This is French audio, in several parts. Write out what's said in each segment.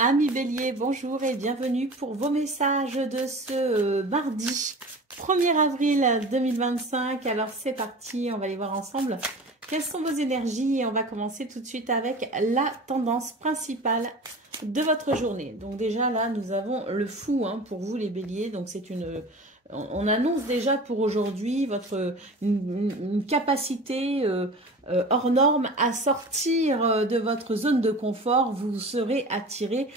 Amis Bélier, bonjour et bienvenue pour vos messages de ce mardi 1er avril 2025. Alors c'est parti, on va les voir ensemble. Quelles sont vos énergies? Et on va commencer tout de suite avec la tendance principale de votre journée. Donc déjà là, nous avons le fou pour vous les Béliers. Donc c'est une... On annonce déjà pour aujourd'hui une capacité hors norme à sortir de votre zone de confort. Vous serez attiré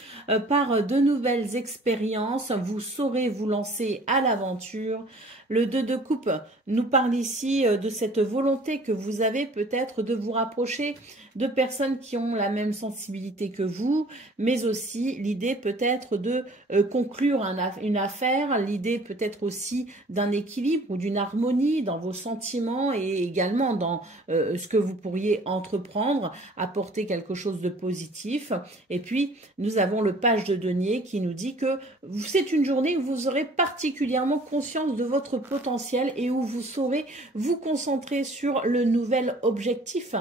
par de nouvelles expériences. Vous saurez vous lancer à l'aventure. Le 2 de coupe nous parle ici de cette volonté que vous avez peut-être de vous rapprocher de personnes qui ont la même sensibilité que vous, mais aussi l'idée peut-être de conclure une affaire, l'idée peut-être aussi d'un équilibre ou d'une harmonie dans vos sentiments et également dans ce que vous pourriez entreprendre, apporter quelque chose de positif. Et puis, nous avons le page de denier qui nous dit que c'est une journée où vous aurez particulièrement conscience de votre potentiel et où vous saurez vous concentrer sur le nouvel objectif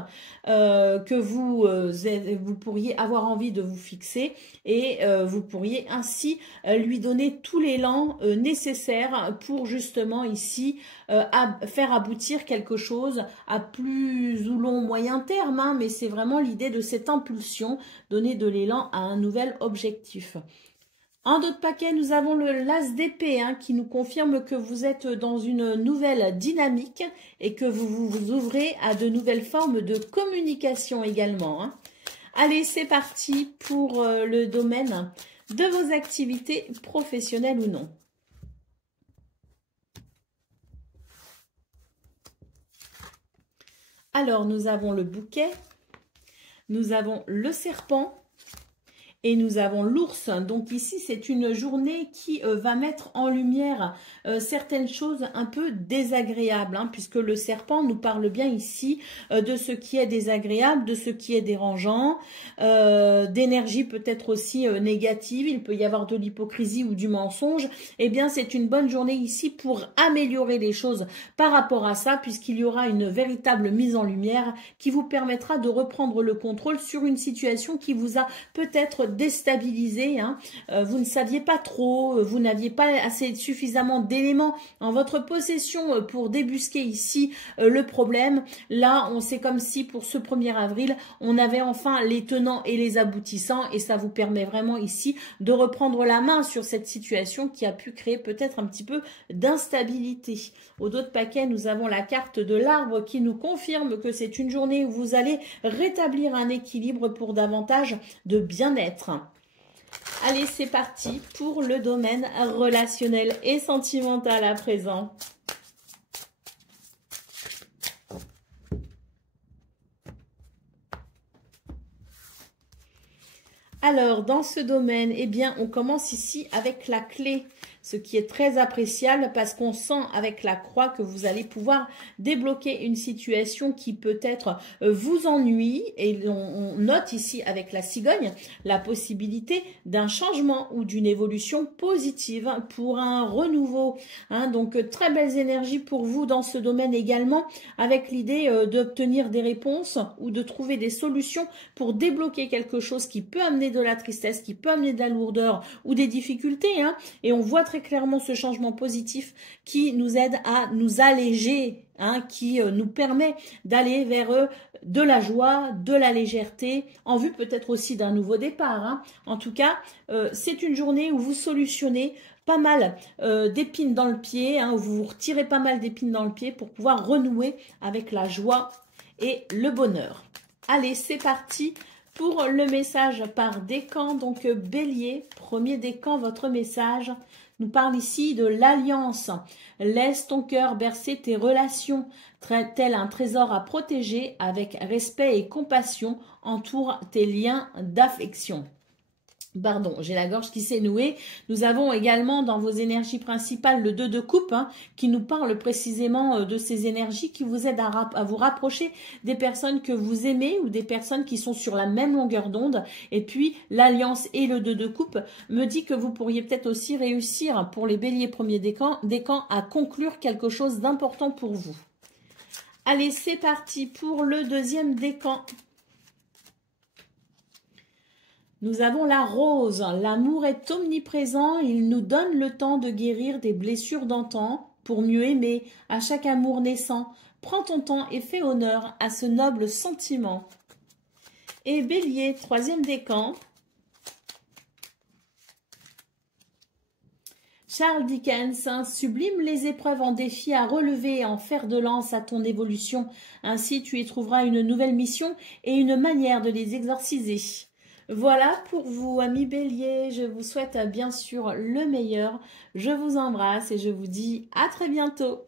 que vous pourriez avoir envie de vous fixer et vous pourriez ainsi lui donner tout l'élan nécessaire pour justement ici faire aboutir quelque chose à plus ou long moyen terme, mais c'est vraiment l'idée de cette impulsion, donner de l'élan à un nouvel objectif. En d'autres paquets, nous avons le l'as d'épée qui nous confirme que vous êtes dans une nouvelle dynamique et que vous vous ouvrez à de nouvelles formes de communication également. Allez, c'est parti pour le domaine de vos activités professionnelles ou non. Alors, nous avons le bouquet, nous avons le serpent, et nous avons l'ours. Donc ici, c'est une journée qui va mettre en lumière certaines choses un peu désagréables, puisque le serpent nous parle bien ici de ce qui est désagréable, de ce qui est dérangeant, d'énergie peut-être aussi négative. Il peut y avoir de l'hypocrisie ou du mensonge. Eh bien, c'est une bonne journée ici pour améliorer les choses par rapport à ça, puisqu'il y aura une véritable mise en lumière qui vous permettra de reprendre le contrôle sur une situation qui vous a peut-être déstabilisé, vous ne saviez pas trop, vous n'aviez pas assez suffisamment d'éléments en votre possession pour débusquer ici le problème. Là, c'est comme si pour ce 1er avril, on avait enfin les tenants et les aboutissants et ça vous permet vraiment ici de reprendre la main sur cette situation qui a pu créer peut-être un petit peu d'instabilité. Au dos de paquet, nous avons la carte de l'arbre qui nous confirme que c'est une journée où vous allez rétablir un équilibre pour davantage de bien-être. Allez, c'est parti pour le domaine relationnel et sentimental à présent. Alors, dans ce domaine, eh bien, on commence ici avec la clé, ce qui est très appréciable parce qu'on sent avec la croix que vous allez pouvoir débloquer une situation qui peut-être vous ennuie. Et on note ici avec la cigogne la possibilité d'un changement ou d'une évolution positive pour un renouveau. Donc, très belles énergies pour vous dans ce domaine également, avec l'idée d'obtenir des réponses ou de trouver des solutions pour débloquer quelque chose qui peut amener de la tristesse, qui peut amener de la lourdeur ou des difficultés. Et on voit très clairement ce changement positif qui nous aide à nous alléger, qui nous permet d'aller vers de la joie, de la légèreté, en vue peut-être aussi d'un nouveau départ. En tout cas, c'est une journée où vous solutionnez pas mal d'épines dans le pied, où vous vous retirez pas mal d'épines dans le pied pour pouvoir renouer avec la joie et le bonheur. Allez, c'est parti pour le message par décan. Donc Bélier, premier décan, votre message nous parle ici de l'alliance. Laisse ton cœur bercer tes relations, tel un trésor à protéger, avec respect et compassion, entoure tes liens d'affection. Pardon, j'ai la gorge qui s'est nouée. Nous avons également dans vos énergies principales le 2 de coupe qui nous parle précisément de ces énergies qui vous aident à vous rapprocher des personnes que vous aimez ou des personnes qui sont sur la même longueur d'onde. Et puis l'alliance et le 2 de coupe me dit que vous pourriez peut-être aussi réussir pour les béliers premiers décans à conclure quelque chose d'important pour vous. Allez, c'est parti pour le deuxième décan. Nous avons la rose. L'amour est omniprésent. Il nous donne le temps de guérir des blessures d'antan pour mieux aimer à chaque amour naissant. Prends ton temps et fais honneur à ce noble sentiment. Et Bélier, troisième décan. Charles Dickens, sublime les épreuves en défi à relever et en fer de lance à ton évolution. Ainsi, tu y trouveras une nouvelle mission et une manière de les exorciser. Voilà pour vous, amis Bélier. Je vous souhaite bien sûr le meilleur. Je vous embrasse et je vous dis à très bientôt.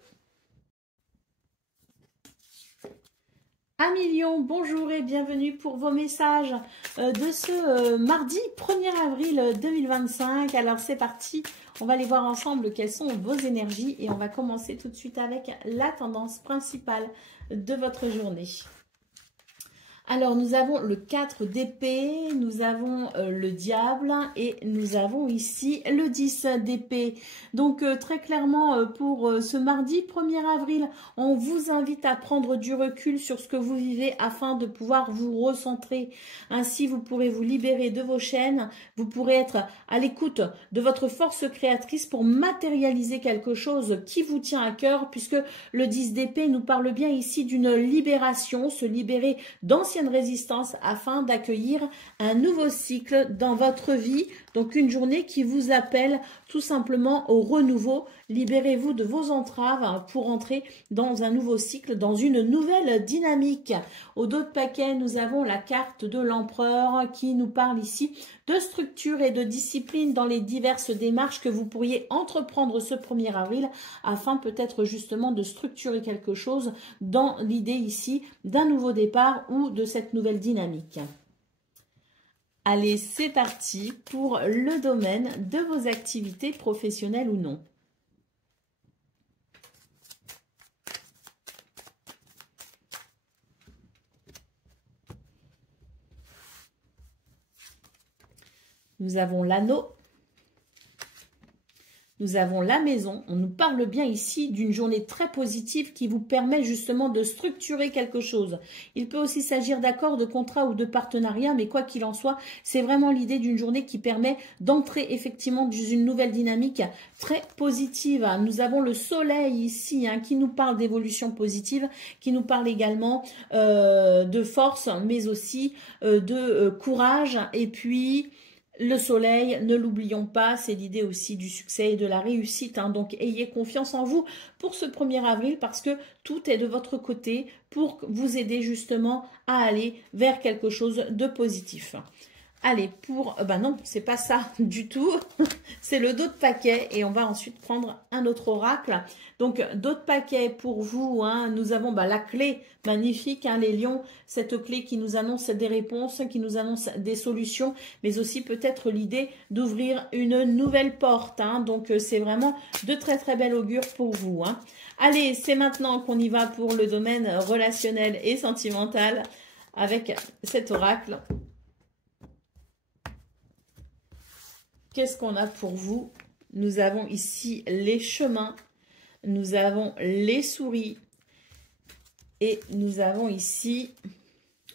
Amis Lion, bonjour et bienvenue pour vos messages de ce mardi 1er avril 2025. Alors c'est parti, on va aller voir ensemble quelles sont vos énergies et on va commencer tout de suite avec la tendance principale de votre journée. Alors, nous avons le 4 d'épée, nous avons le diable et nous avons ici le 10 d'épée. Donc, très clairement, pour ce mardi 1er avril, on vous invite à prendre du recul sur ce que vous vivez afin de pouvoir vous recentrer. Ainsi, vous pourrez vous libérer de vos chaînes, vous pourrez être à l'écoute de votre force créatrice pour matérialiser quelque chose qui vous tient à cœur, puisque le 10 d'épée nous parle bien ici d'une libération, se libérer d'anciennes résistance afin d'accueillir un nouveau cycle dans votre vie. Donc une journée qui vous appelle tout simplement au renouveau. Libérez-vous de vos entraves pour entrer dans un nouveau cycle, dans une nouvelle dynamique. Au dos de paquet, nous avons la carte de l'empereur qui nous parle ici de structure et de discipline dans les diverses démarches que vous pourriez entreprendre ce 1er avril afin peut-être justement de structurer quelque chose dans l'idée ici d'un nouveau départ ou de cette nouvelle dynamique. Allez, c'est parti pour le domaine de vos activités professionnelles ou non. Nous avons l'anneau. Nous avons la maison. On nous parle bien ici d'une journée très positive qui vous permet justement de structurer quelque chose. Il peut aussi s'agir d'accords, de contrats ou de partenariats, mais quoi qu'il en soit, c'est vraiment l'idée d'une journée qui permet d'entrer effectivement dans une nouvelle dynamique très positive. Nous avons le soleil ici qui nous parle d'évolution positive, qui nous parle également de force, mais aussi de courage et puis... Le soleil, ne l'oublions pas, c'est l'idée aussi du succès et de la réussite. Donc, ayez confiance en vous pour ce 1er avril parce que tout est de votre côté pour vous aider justement à aller vers quelque chose de positif. Allez, non, c'est pas ça du tout. C'est le dos de paquet et on va ensuite prendre un autre oracle. Donc, dos de paquet pour vous, nous avons la clé magnifique, les lions, cette clé qui nous annonce des réponses, qui nous annonce des solutions, mais aussi peut-être l'idée d'ouvrir une nouvelle porte. Donc, c'est vraiment de très très bel augure pour vous. Allez, c'est maintenant qu'on y va pour le domaine relationnel et sentimental avec cet oracle. Qu'est-ce qu'on a pour vous? Nous avons ici les chemins, nous avons les souris et nous avons ici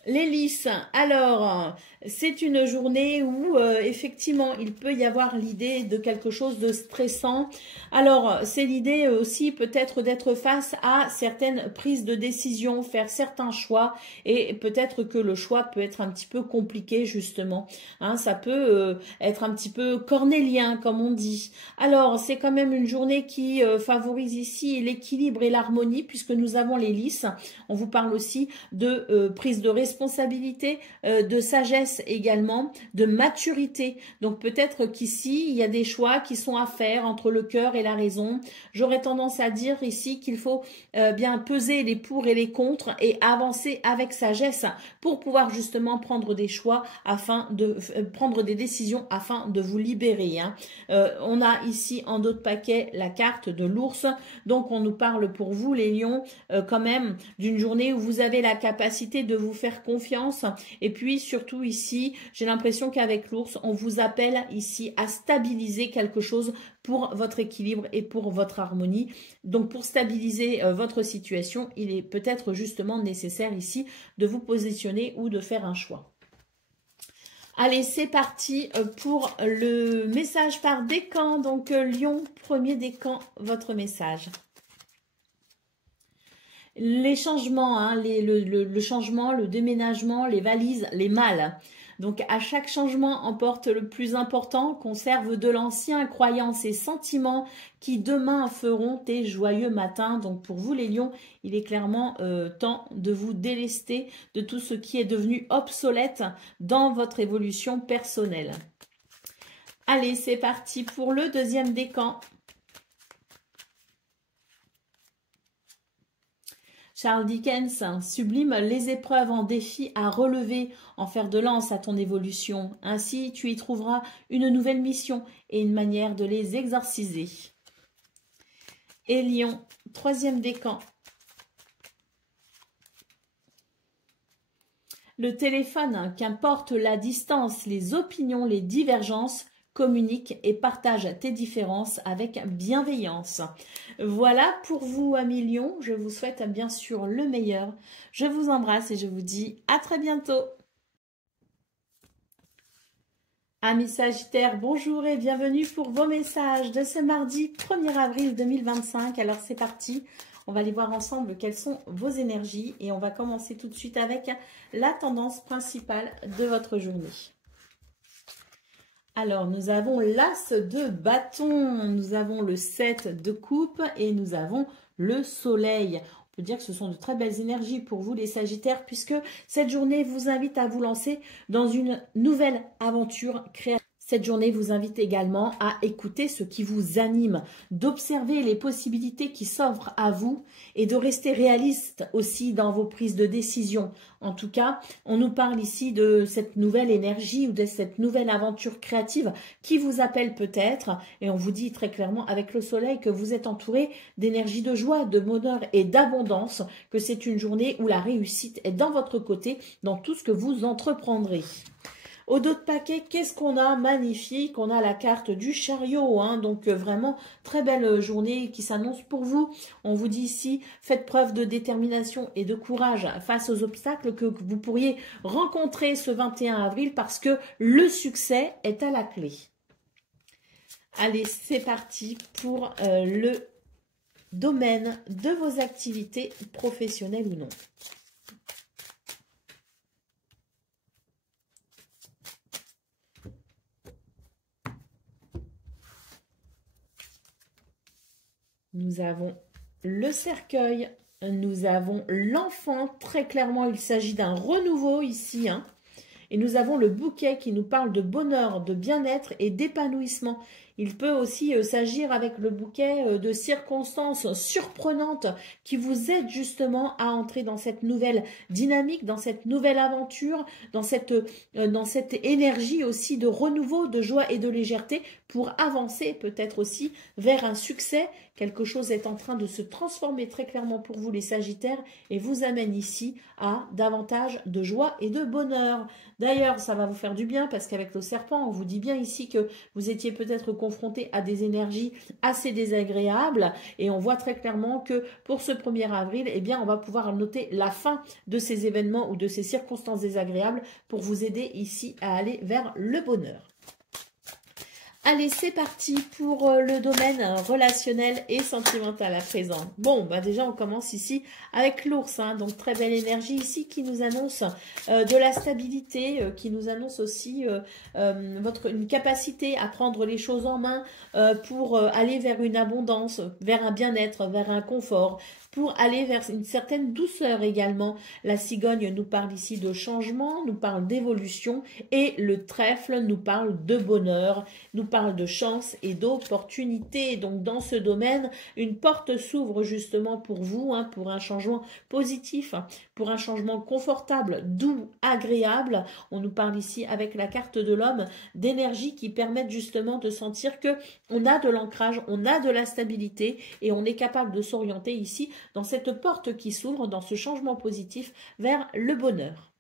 les lys. Alors, c'est une journée où effectivement il peut y avoir l'idée de quelque chose de stressant. Alors c'est l'idée aussi peut-être d'être face à certaines prises de décision, faire certains choix et peut-être que le choix peut être un petit peu compliqué justement. Ça peut être un petit peu cornélien comme on dit. Alors c'est quand même une journée qui favorise ici l'équilibre et l'harmonie puisque nous avons les lys. On vous parle aussi de prise de responsabilité, de sagesse également, de maturité. Donc peut-être qu'ici, il y a des choix qui sont à faire entre le cœur et la raison. J'aurais tendance à dire ici qu'il faut bien peser les pour et les contre et avancer avec sagesse pour pouvoir justement prendre des choix afin de prendre des décisions afin de vous libérer. On a ici en dos de paquet la carte de l'ours. Donc on nous parle pour vous les lions quand même d'une journée où vous avez la capacité de vous faire confiance et puis surtout ici j'ai l'impression qu'avec l'ours on vous appelle ici à stabiliser quelque chose pour votre équilibre et pour votre harmonie. Donc pour stabiliser votre situation, il est peut-être justement nécessaire ici de vous positionner ou de faire un choix. Allez, c'est parti pour le message par décan. Donc, Lion, premier décan, votre message. Les changements, hein, le changement, le déménagement, les valises, les malles. Donc, à chaque changement, emporte le plus important, conserve de l'ancien, croyances et sentiments qui demain feront tes joyeux matins. Donc, pour vous les lions, il est clairement temps de vous délester de tout ce qui est devenu obsolète dans votre évolution personnelle. Allez, c'est parti pour le deuxième décan. Charles Dickens, sublime les épreuves en défi à relever, en fer de lance à ton évolution. Ainsi, tu y trouveras une nouvelle mission et une manière de les exorciser. Et Lion, troisième décan. Le téléphone, qu'importe la distance, les opinions, les divergences, communique et partage tes différences avec bienveillance. Voilà pour vous, amis Lions. Je vous souhaite bien sûr le meilleur. Je vous embrasse et je vous dis à très bientôt. Amis Sagittaires, bonjour et bienvenue pour vos messages de ce mardi 1er avril 2025. Alors c'est parti, on va aller voir ensemble quelles sont vos énergies et on va commencer tout de suite avec la tendance principale de votre journée. Alors, nous avons l'As de bâton, nous avons le 7 de coupe et nous avons le soleil. On peut dire que ce sont de très belles énergies pour vous les Sagittaires puisque cette journée vous invite à vous lancer dans une nouvelle aventure créative. Cette journée vous invite également à écouter ce qui vous anime, d'observer les possibilités qui s'offrent à vous et de rester réaliste aussi dans vos prises de décision. En tout cas, on nous parle ici de cette nouvelle énergie ou de cette nouvelle aventure créative qui vous appelle peut-être. Et on vous dit très clairement avec le soleil que vous êtes entouré d'énergie de joie, de bonheur et d'abondance, que c'est une journée où la réussite est dans votre côté dans tout ce que vous entreprendrez. Au dos de paquet, qu'est-ce qu'on a? Magnifique, on a la carte du chariot, hein, donc vraiment très belle journée qui s'annonce pour vous. On vous dit ici, faites preuve de détermination et de courage face aux obstacles que vous pourriez rencontrer ce 21 avril parce que le succès est à la clé. Allez, c'est parti pour le domaine de vos activités professionnelles ou non. Nous avons le cercueil, nous avons l'enfant, très clairement il s'agit d'un renouveau ici, hein. Et nous avons le bouquet qui nous parle de bonheur, de bien-être et d'épanouissement. Il peut aussi s'agir avec le bouquet de circonstances surprenantes qui vous aident justement à entrer dans cette nouvelle dynamique, dans cette nouvelle aventure, dans cette énergie aussi de renouveau, de joie et de légèreté pour avancer peut-être aussi vers un succès. Quelque chose est en train de se transformer très clairement pour vous les Sagittaires et vous amène ici à davantage de joie et de bonheur. D'ailleurs, ça va vous faire du bien parce qu'avec le serpent, on vous dit bien ici que vous étiez peut-être confronté à des énergies assez désagréables et on voit très clairement que pour ce 1er avril, eh bien, on va pouvoir noter la fin de ces événements ou de ces circonstances désagréables pour vous aider ici à aller vers le bonheur. Allez, c'est parti pour le domaine relationnel et sentimental à présent. Bon, bah déjà, on commence ici avec l'ours, hein, donc très belle énergie ici qui nous annonce de la stabilité, qui nous annonce aussi une capacité à prendre les choses en main pour aller vers une abondance, vers un bien-être, vers un confort, pour aller vers une certaine douceur également. La cigogne nous parle ici de changement, nous parle d'évolution et le trèfle nous parle de bonheur, nous parle de chance et d'opportunité. Donc dans ce domaine, une porte s'ouvre justement pour vous, hein, pour un changement positif, pour un changement confortable, doux, agréable. On nous parle ici avec la carte de l'homme d'énergie qui permettent justement de sentir que on a de l'ancrage, on a de la stabilité et on est capable de s'orienter ici dans cette porte qui s'ouvre, dans ce changement positif vers le bonheur.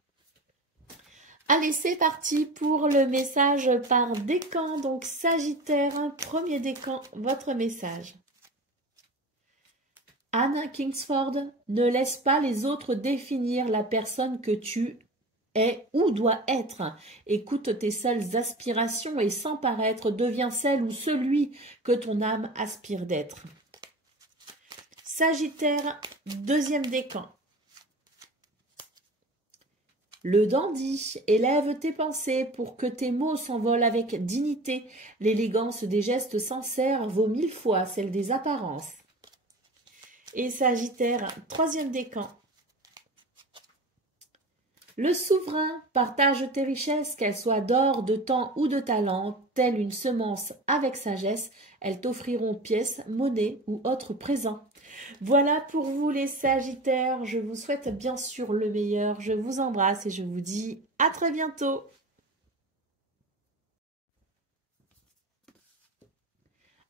Allez, c'est parti pour le message par décan. Donc, Sagittaire, premier décan, votre message. Anne Kingsford, ne laisse pas les autres définir la personne que tu est ou doit être. Écoute tes seules aspirations et sans paraître, deviens celle ou celui que ton âme aspire d'être. Sagittaire, deuxième décan. Le dandy, élève tes pensées pour que tes mots s'envolent avec dignité. L'élégance des gestes sincères vaut 1000 fois celle des apparences. Et Sagittaire, troisième décan. Le souverain, partage tes richesses, qu'elles soient d'or, de temps ou de talent, telle une semence avec sagesse, elles t'offriront pièces, monnaie ou autres présents. Voilà pour vous les Sagittaires, je vous souhaite bien sûr le meilleur, je vous embrasse et je vous dis à très bientôt.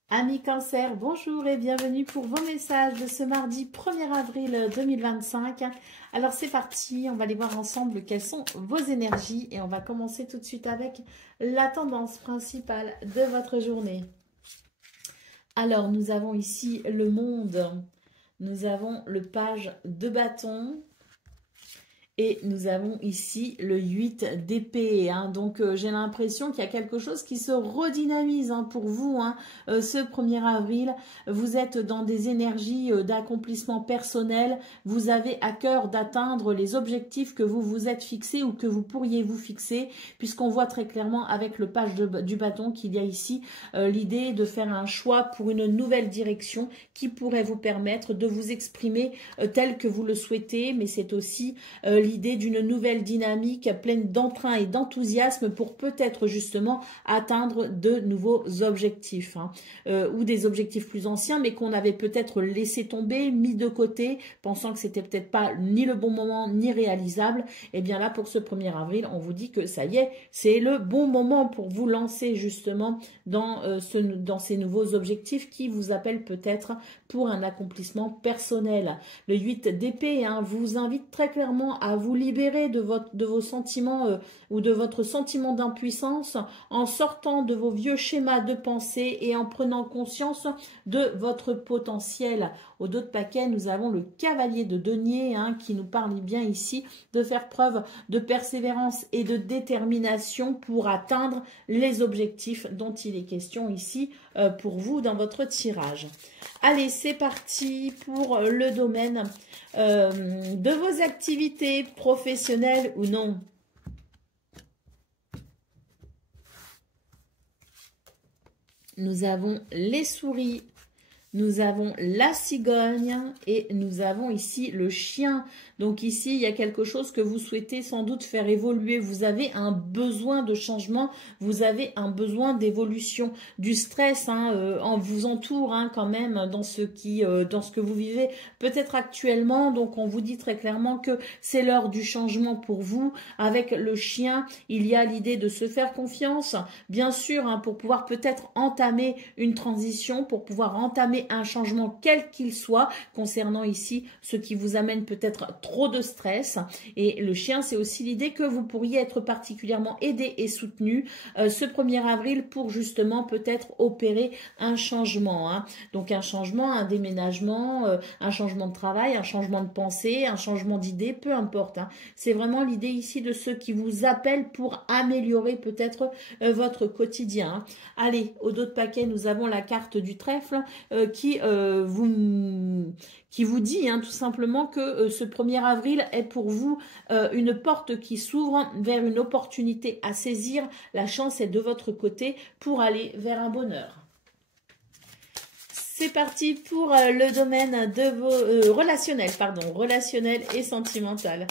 Amis Cancer, bonjour et bienvenue pour vos messages de ce mardi 1er avril 2025. Alors c'est parti, on va aller voir ensemble quelles sont vos énergies et on va commencer tout de suite avec la tendance principale de votre journée. Alors nous avons ici le monde, nous avons le page de bâton. Et nous avons ici le 8 d'épée. Hein. Donc, j'ai l'impression qu'il y a quelque chose qui se redynamise pour vous. Ce 1er avril, vous êtes dans des énergies d'accomplissement personnel. Vous avez à cœur d'atteindre les objectifs que vous vous êtes fixés ou que vous pourriez vous fixer. Puisqu'on voit très clairement avec le page du bâton qu'il y a ici l'idée de faire un choix pour une nouvelle direction qui pourrait vous permettre de vous exprimer tel que vous le souhaitez. Mais c'est aussi l'idée d'une nouvelle dynamique pleine d'entrain et d'enthousiasme pour peut-être justement atteindre de nouveaux objectifs ou des objectifs plus anciens mais qu'on avait peut-être laissé tomber, mis de côté, pensant que c'était peut-être pas ni le bon moment ni réalisable. Et bien là pour ce 1er avril, on vous dit que ça y est, c'est le bon moment pour vous lancer justement dans ces nouveaux objectifs qui vous appellent peut-être pour un accomplissement personnel. Le 8 d'épée vous invite très clairement à vous libérer de vos sentiments ou de votre sentiment d'impuissance en sortant de vos vieux schémas de pensée et en prenant conscience de votre potentiel. Au dos de paquet, nous avons le cavalier de denier qui nous parle bien ici de faire preuve de persévérance et de détermination pour atteindre les objectifs dont il est question ici pour vous dans votre tirage. Allez, c'est parti pour le domaine de vos activités professionnelles ou non. Nous avons les souris, nous avons la cigogne et nous avons ici le chien. Donc ici, il y a quelque chose que vous souhaitez sans doute faire évoluer. Vous avez un besoin de changement, vous avez un besoin d'évolution. Du stress vous entoure quand même dans ce que vous vivez peut-être actuellement. Donc on vous dit très clairement que c'est l'heure du changement pour vous. Avec le chien, il y a l'idée de se faire confiance, bien sûr, pour pouvoir peut-être entamer une transition, pour pouvoir entamer un changement quel qu'il soit, concernant ici ce qui vous amène peut-être trop de stress. Et le chien, c'est aussi l'idée que vous pourriez être particulièrement aidé et soutenu ce 1er avril pour justement peut-être opérer un changement. Donc un changement, un déménagement, un changement de travail, un changement de pensée, un changement d'idée, peu importe. C'est vraiment l'idée ici de ceux qui vous appellent pour améliorer peut-être votre quotidien. Allez, au dos de paquet, nous avons la carte du trèfle qui vous dit tout simplement que ce 1er avril est pour vous une porte qui s'ouvre vers une opportunité à saisir. La chance est de votre côté pour aller vers un bonheur. C'est parti pour le domaine de vos relationnel et sentimental.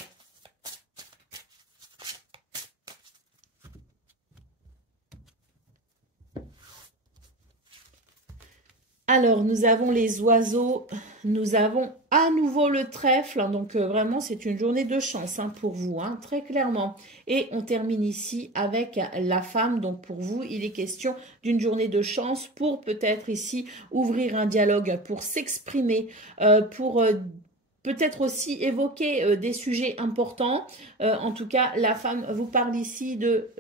Alors, nous avons les oiseaux, nous avons à nouveau le trèfle, donc vraiment c'est une journée de chance pour vous, très clairement. Et on termine ici avec la femme, donc pour vous, il est question d'une journée de chance pour peut-être ici ouvrir un dialogue, pour s'exprimer, pour peut-être aussi évoquer des sujets importants. En tout cas, la femme vous parle ici de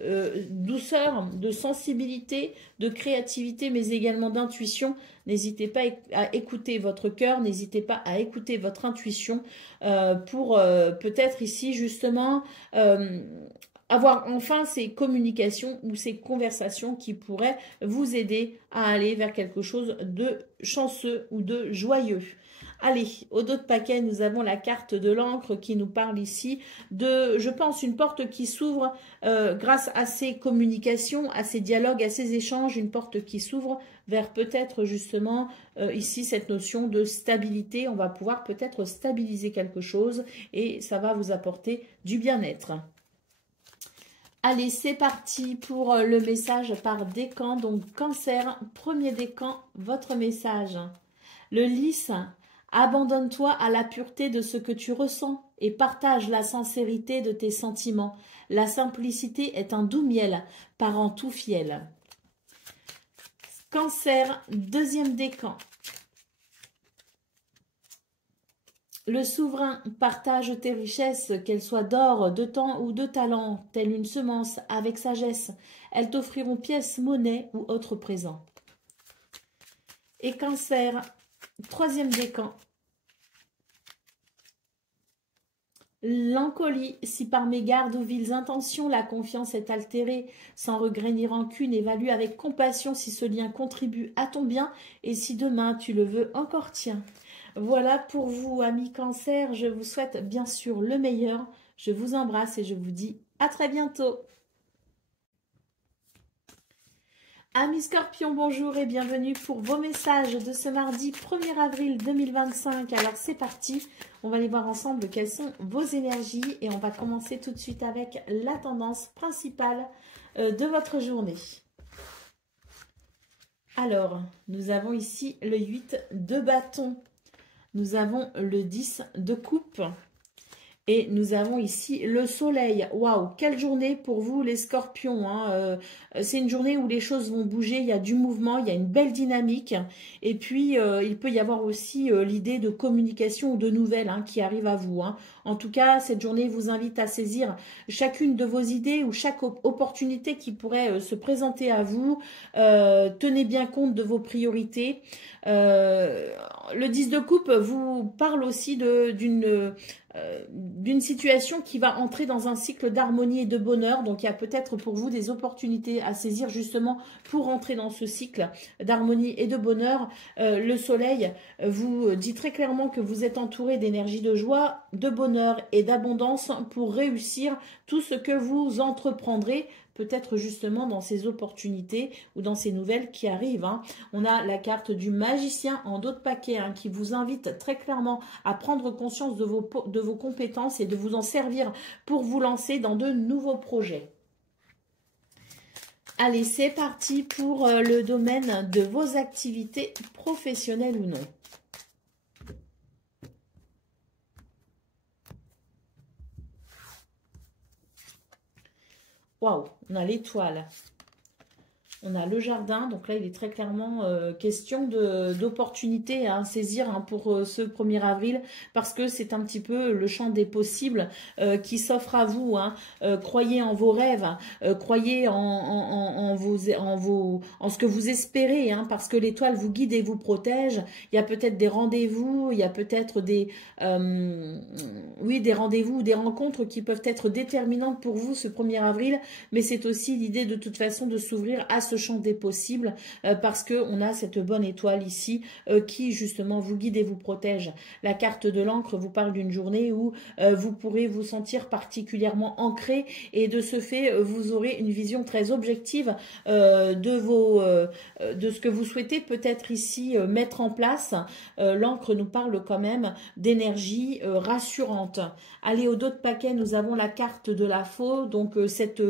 douceur, de sensibilité, de créativité, mais également d'intuition. N'hésitez pas à écouter votre cœur, n'hésitez pas à écouter votre intuition pour peut-être ici justement avoir enfin ces communications ou ces conversations qui pourraient vous aider à aller vers quelque chose de chanceux ou de joyeux. Allez, au dos de paquet, nous avons la carte de l'encre qui nous parle ici de, je pense, une porte qui s'ouvre grâce à ces communications, à ces dialogues, à ces échanges, une porte qui s'ouvre vers peut-être justement ici cette notion de stabilité. On va pouvoir peut-être stabiliser quelque chose et ça va vous apporter du bien-être. Allez, c'est parti pour le message par décan. Donc, Cancer, premier décan, votre message. Le lys, abandonne-toi à la pureté de ce que tu ressens et partage la sincérité de tes sentiments. La simplicité est un doux miel, parent tout fiel. Cancer, deuxième décan. Le souverain, partage tes richesses, qu'elles soient d'or, de temps ou de talent, telle une semence, avec sagesse. Elles t'offriront pièces, monnaie ou autres présents. Et Cancer, troisième décan. L'encolie, si par mégarde ou viles intentions la confiance est altérée, sans regret ni rancune, évalue avec compassion si ce lien contribue à ton bien et si demain tu le veux encore tien. Voilà pour vous, amis Cancer. Je vous souhaite bien sûr le meilleur. Je vous embrasse et je vous dis à très bientôt. Amis Scorpions, bonjour et bienvenue pour vos messages de ce mardi 1er avril 2025. Alors c'est parti, on va aller voir ensemble quelles sont vos énergies et on va commencer tout de suite avec la tendance principale de votre journée. Alors, nous avons ici le 8 de bâton. Nous avons le 10 de coupe et nous avons ici le soleil. Waouh, quelle journée pour vous les scorpions, hein. C'est une journée où les choses vont bouger, il y a du mouvement, il y a une belle dynamique. Et puis, il peut y avoir aussi l'idée de communication ou de nouvelles hein, qui arrivent à vous. Hein. En tout cas, cette journée vous invite à saisir chacune de vos idées ou chaque opportunité qui pourrait se présenter à vous. Tenez bien compte de vos priorités. Le 10 de coupe vous parle aussi d'une situation qui va entrer dans un cycle d'harmonie et de bonheur. Donc, il y a peut-être pour vous des opportunités à saisir justement pour entrer dans ce cycle d'harmonie et de bonheur. Le soleil vous dit très clairement que vous êtes entouré d'énergie de joie, de bonheur et d'abondance pour réussir tout ce que vous entreprendrez, peut-être justement dans ces opportunités ou dans ces nouvelles qui arrivent. Hein. On a la carte du magicien en dos de paquet hein, qui vous invite très clairement à prendre conscience de vos compétences et de vous en servir pour vous lancer dans de nouveaux projets. Allez, c'est parti pour le domaine de vos activités professionnelles ou non. Waouh, on a l'étoile. On a le jardin, donc là il est très clairement question d'opportunités à saisir hein, pour ce 1er avril parce que c'est un petit peu le champ des possibles qui s'offre à vous. Hein. Croyez en vos rêves, croyez en ce que vous espérez hein, parce que l'étoile vous guide et vous protège. Il y a peut-être des rendez-vous, il y a peut-être des rendez-vous ou des rencontres qui peuvent être déterminantes pour vous ce 1er avril, mais c'est aussi l'idée de toute façon de s'ouvrir à ce champ des possibles parce qu'on a cette bonne étoile ici qui justement vous guide et vous protège. La carte de l'encre vous parle d'une journée où vous pourrez vous sentir particulièrement ancré et de ce fait vous aurez une vision très objective de ce que vous souhaitez peut-être ici mettre en place. L'encre nous parle quand même d'énergie rassurante. Allez, au dos de paquet, nous avons la carte de la faux. Donc, cette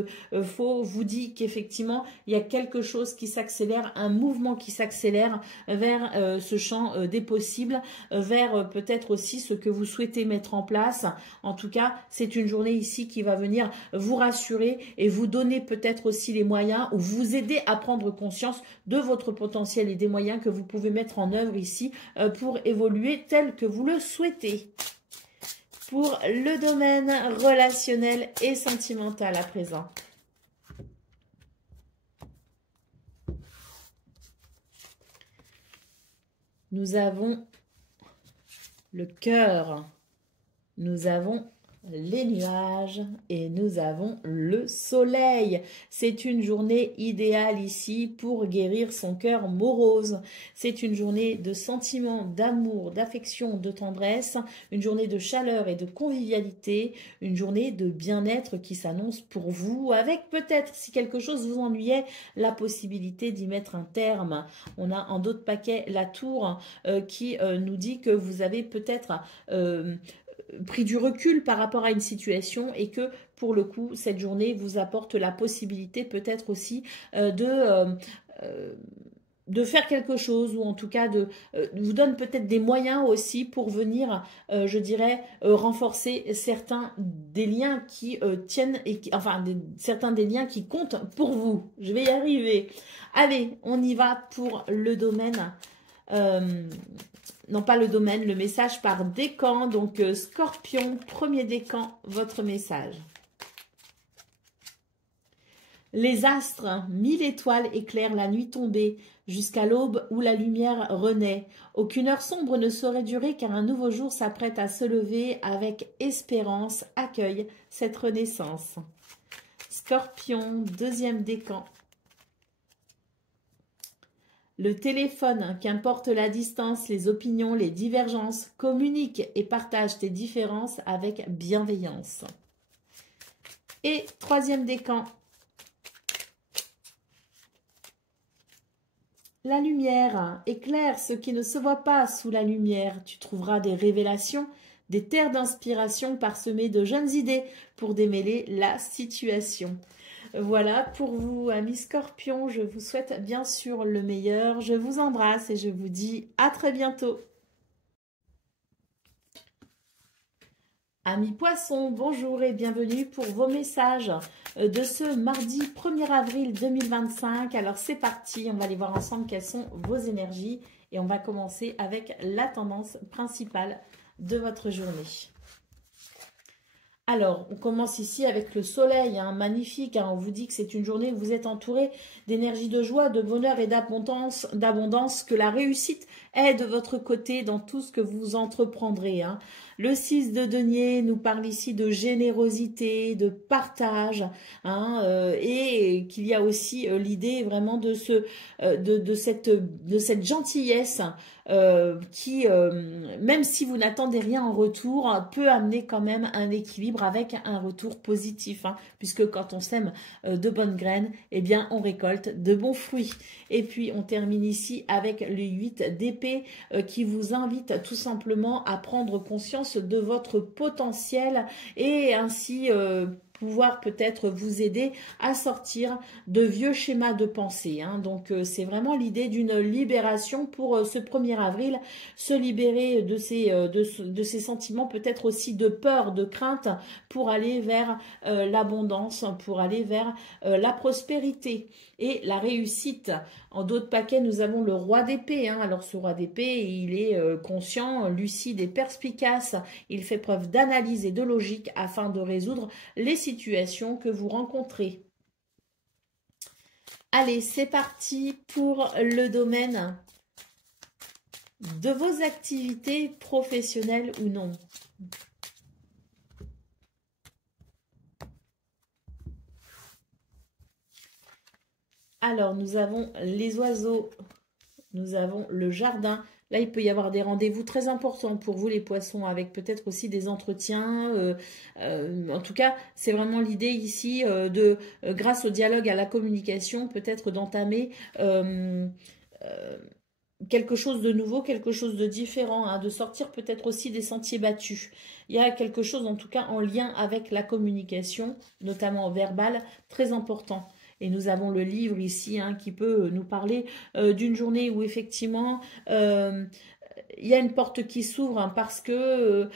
faux vous dit qu'effectivement, il y a quelque chose qui s'accélère, un mouvement qui s'accélère vers ce champ des possibles, vers peut-être aussi ce que vous souhaitez mettre en place. En tout cas, c'est une journée ici qui va venir vous rassurer et vous donner peut-être aussi les moyens ou vous aider à prendre conscience de votre potentiel et des moyens que vous pouvez mettre en œuvre ici pour évoluer tel que vous le souhaitez. pour le domaine relationnel et sentimental à présent. Nous avons le cœur, nous avons les nuages et nous avons le soleil. C'est une journée idéale ici pour guérir son cœur morose. C'est une journée de sentiments, d'amour, d'affection, de tendresse, une journée de chaleur et de convivialité, une journée de bien-être qui s'annonce pour vous, avec peut-être, si quelque chose vous ennuyait, la possibilité d'y mettre un terme. On a en d'autres paquets la tour qui nous dit que vous avez peut-être pris du recul par rapport à une situation et que pour le coup cette journée vous apporte la possibilité peut-être aussi de faire quelque chose, ou en tout cas vous donne peut-être des moyens aussi pour venir, je dirais, renforcer certains des liens qui tiennent, et certains des liens qui comptent pour vous. Je vais y arriver. Allez, on y va pour le domaine. Non, pas le domaine, le message par décan. Donc, Scorpion, premier décan, votre message. Les astres, 1000 étoiles éclairent la nuit tombée, jusqu'à l'aube où la lumière renaît. Aucune heure sombre ne saurait durer, car un nouveau jour s'apprête à se lever. Avec espérance, accueille cette renaissance. Scorpion, deuxième décan. Le téléphone, qu'importe la distance, les opinions, les divergences, communique et partage tes différences avec bienveillance. Et troisième décan. La lumière éclaire ce qui ne se voit pas sous la lumière. Tu trouveras des révélations, des terres d'inspiration parsemées de jeunes idées pour démêler la situation. Voilà pour vous, amis Scorpions. Je vous souhaite bien sûr le meilleur. Je vous embrasse et je vous dis à très bientôt. Amis Poissons, bonjour et bienvenue pour vos messages de ce mardi 1er avril 2025. Alors c'est parti, on va aller voir ensemble quelles sont vos énergies et on va commencer avec la tendance principale de votre journée. Alors, on commence ici avec le soleil, hein, magnifique. Hein, on vous dit que c'est une journée où vous êtes entouré d'énergie de joie, de bonheur et d'abondance, que la réussite est de votre côté dans tout ce que vous entreprendrez. Hein. Le 6 de denier nous parle ici de générosité, de partage, hein, et qu'il y a aussi l'idée vraiment de cette gentillesse qui, même si vous n'attendez rien en retour, peut amener quand même un équilibre avec un retour positif, hein, puisque quand on sème de bonnes graines, eh bien on récolte de bons fruits. Et puis on termine ici avec le 8 d'épée qui vous invite tout simplement à prendre conscience de votre potentiel et ainsi pouvoir peut-être vous aider à sortir de vieux schémas de pensée. Hein. Donc, c'est vraiment l'idée d'une libération pour ce 1er avril, se libérer de ces sentiments, peut-être aussi de peur, de crainte, pour aller vers l'abondance, pour aller vers la prospérité et la réussite. En d'autres paquets, nous avons le roi d'épée. Hein. Alors, ce roi d'épée, il est conscient, lucide et perspicace. Il fait preuve d'analyse et de logique afin de résoudre les situations que vous rencontrez. Allez, c'est parti pour le domaine de vos activités professionnelles ou non. Alors, nous avons les oiseaux, nous avons le jardin. Là, il peut y avoir des rendez-vous très importants pour vous, les poissons, avec peut-être aussi des entretiens. En tout cas, c'est vraiment l'idée ici grâce au dialogue, à la communication, peut-être d'entamer quelque chose de nouveau, quelque chose de différent, hein, de sortir peut-être aussi des sentiers battus. Il y a quelque chose, en tout cas, en lien avec la communication, notamment verbale, très important. Et nous avons le livre ici hein, qui peut nous parler d'une journée où effectivement il y a une porte qui s'ouvre hein, parce que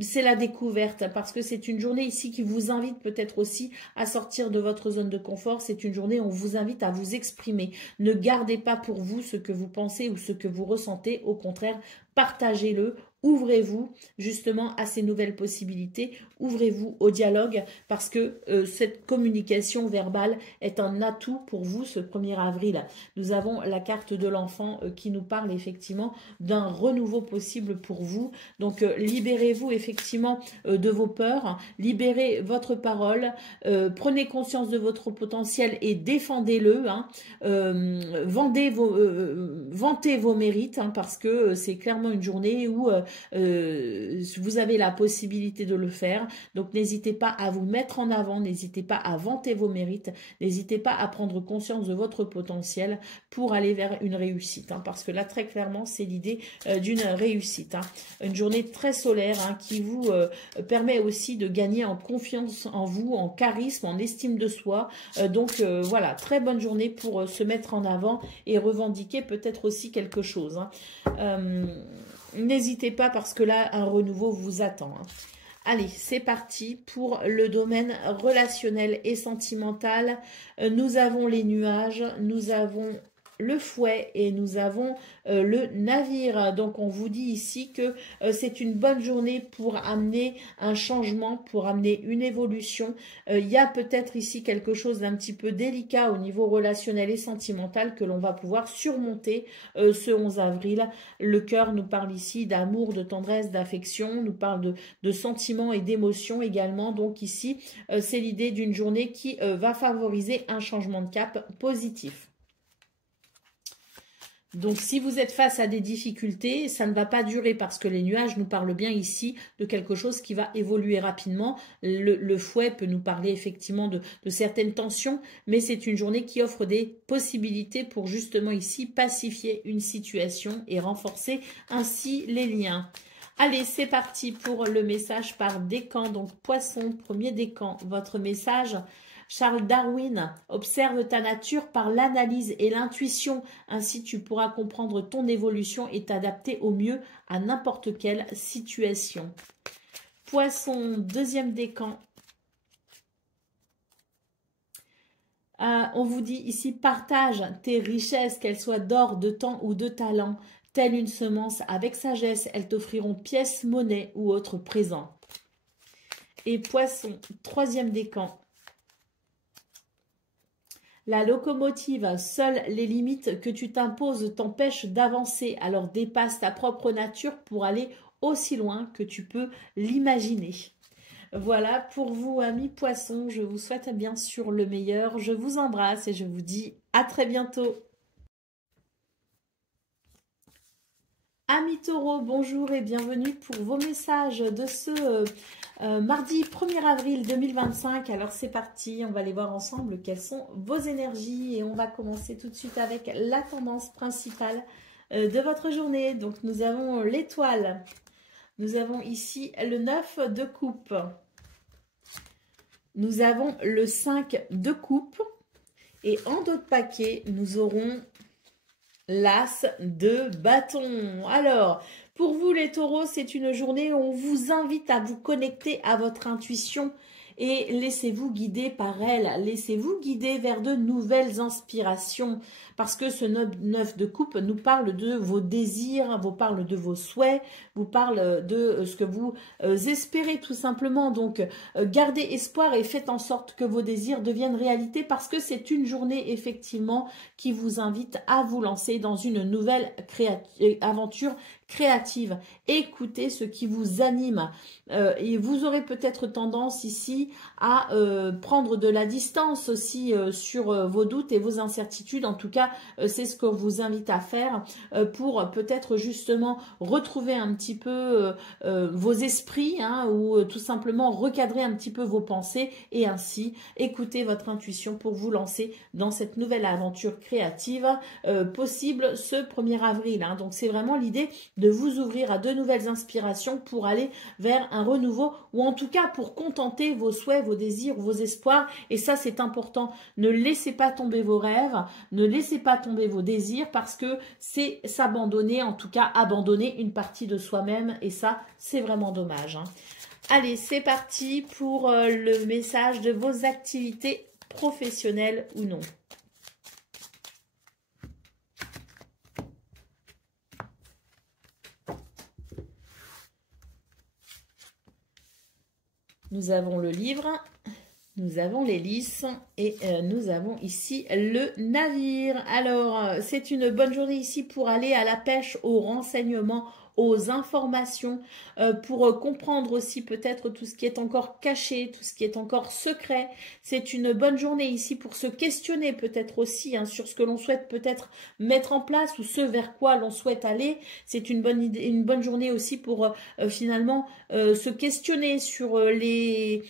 c'est la découverte, parce que c'est une journée ici qui vous invite peut-être aussi à sortir de votre zone de confort. C'est une journée où on vous invite à vous exprimer. Ne gardez pas pour vous ce que vous pensez ou ce que vous ressentez. Au contraire, partagez-le ouvrez-vous justement à ces nouvelles possibilités, ouvrez-vous au dialogue parce que cette communication verbale est un atout pour vous ce 1er avril. Nous avons la carte de l'enfant qui nous parle effectivement d'un renouveau possible pour vous. Donc libérez-vous effectivement de vos peurs, libérez votre parole, prenez conscience de votre potentiel et défendez-le, hein. Vantez vos mérites, hein, parce que c'est clairement une journée où vous avez la possibilité de le faire. Donc n'hésitez pas à vous mettre en avant, n'hésitez pas à vanter vos mérites, n'hésitez pas à prendre conscience de votre potentiel pour aller vers une réussite, hein, parce que là très clairement c'est l'idée d'une réussite, hein. Une journée très solaire, hein, qui vous permet aussi de gagner en confiance en vous, en charisme, en estime de soi. Donc voilà, très bonne journée pour se mettre en avant et revendiquer peut-être aussi quelque chose, hein. N'hésitez pas parce que là, un renouveau vous attend, hein. Allez, c'est parti pour le domaine relationnel et sentimental. Nous avons les nuages, nous avons le fouet et nous avons le navire. Donc on vous dit ici que c'est une bonne journée pour amener un changement, pour amener une évolution. Il y a peut-être ici quelque chose d'un petit peu délicat au niveau relationnel et sentimental que l'on va pouvoir surmonter ce 11 avril. Le cœur nous parle ici d'amour, de tendresse, d'affection, nous parle de sentiments et d'émotions également. Donc ici, c'est l'idée d'une journée qui va favoriser un changement de cap positif. Donc, si vous êtes face à des difficultés, ça ne va pas durer parce que les nuages nous parlent bien ici de quelque chose qui va évoluer rapidement. Le fouet peut nous parler effectivement de certaines tensions, mais c'est une journée qui offre des possibilités pour justement ici pacifier une situation et renforcer ainsi les liens. Allez, c'est parti pour le message par décan. Donc, Poisson, premier décan, votre message. Charles Darwin, observe ta nature par l'analyse et l'intuition. Ainsi, tu pourras comprendre ton évolution et t'adapter au mieux à n'importe quelle situation. Poisson, deuxième décan. On vous dit ici, partage tes richesses, qu'elles soient d'or, de temps ou de talent. Telle une semence avec sagesse, elles t'offriront pièces, monnaie ou autres présents. Et Poisson, troisième décan. La locomotive, seules les limites que tu t'imposes t'empêchent d'avancer, alors dépasse ta propre nature pour aller aussi loin que tu peux l'imaginer. Voilà pour vous, amis poissons, je vous souhaite bien sûr le meilleur, je vous embrasse et je vous dis à très bientôt. Amis taureaux, bonjour et bienvenue pour vos messages de ce mardi 1er avril 2025. Alors c'est parti, on va aller voir ensemble quelles sont vos énergies et on va commencer tout de suite avec la tendance principale de votre journée. Donc nous avons l'étoile, nous avons ici le 9 de coupe, nous avons le 5 de coupe et en dos de paquet nous aurons l'as de bâton. Alors, pour vous les taureaux, c'est une journée où on vous invite à vous connecter à votre intuition et laissez-vous guider par elle. Laissez-vous guider vers de nouvelles inspirations parce que ce 9 de coupe nous parle de vos désirs, vous parle de vos souhaits, vous parle de ce que vous espérez tout simplement. Donc, gardez espoir et faites en sorte que vos désirs deviennent réalité parce que c'est une journée effectivement qui vous invite à vous lancer dans une nouvelle aventure créative. Écoutez ce qui vous anime et vous aurez peut-être tendance ici à prendre de la distance aussi sur vos doutes et vos incertitudes. En tout cas, c'est ce qu'on vous invite à faire pour peut-être justement retrouver un petit peu vos esprits, hein, ou tout simplement recadrer un petit peu vos pensées et ainsi écouter votre intuition pour vous lancer dans cette nouvelle aventure créative possible ce 1er avril. Hein. Donc c'est vraiment l'idée de vous ouvrir à de nouvelles inspirations pour aller vers un renouveau ou en tout cas pour contenter vos souhaits, vos désirs, vos espoirs. Et ça, c'est important. Ne laissez pas tomber vos rêves, ne laissez pas tomber vos désirs parce que c'est s'abandonner, en tout cas abandonner une partie de soi-même et ça, c'est vraiment dommage. Hein. Allez, c'est parti pour le message de vos activités professionnelles ou non. Nous avons le livre, nous avons l'hélice et nous avons ici le navire. Alors, c'est une bonne journée ici pour aller à la pêche, aux renseignements, aux informations, pour comprendre aussi peut-être tout ce qui est encore caché, tout ce qui est encore secret. C'est une bonne journée ici pour se questionner peut-être aussi hein, sur ce que l'on souhaite peut-être mettre en place ou ce vers quoi l'on souhaite aller. C'est une bonne idée, une bonne journée aussi pour finalement se questionner sur ce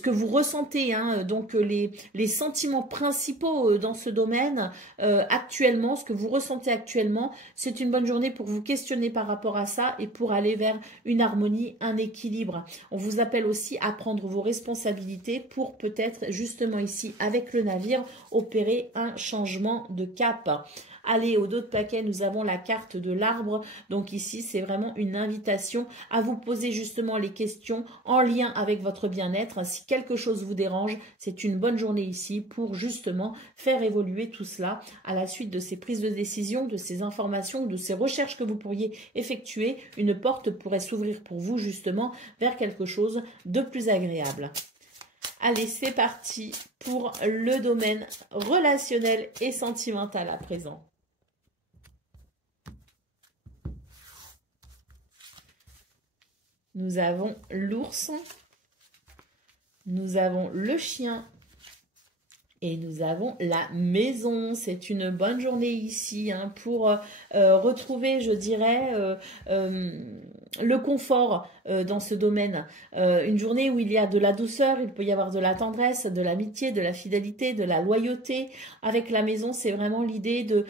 que vous ressentez, hein, donc les sentiments principaux dans ce domaine actuellement, ce que vous ressentez actuellement. C'est une bonne journée pour vous questionner par rapport à ça et pour aller vers une harmonie, un équilibre. On vous appelle aussi à prendre vos responsabilités pour peut-être justement ici avec le navire opérer un changement de cap. Allez, au dos de paquet, nous avons la carte de l'arbre. Donc ici, c'est vraiment une invitation à vous poser justement les questions en lien avec votre bien-être. Si quelque chose vous dérange, c'est une bonne journée ici pour justement faire évoluer tout cela à la suite de ces prises de décision, de ces informations, de ces recherches que vous pourriez effectuer. Une porte pourrait s'ouvrir pour vous justement vers quelque chose de plus agréable. Allez, c'est parti pour le domaine relationnel et sentimental à présent. Nous avons l'ours, nous avons le chien et nous avons la maison. C'est une bonne journée ici hein, pour retrouver, je dirais, le confort dans ce domaine. Une journée où il y a de la douceur, il peut y avoir de la tendresse, de l'amitié, de la fidélité, de la loyauté. Avec la maison, c'est vraiment l'idée de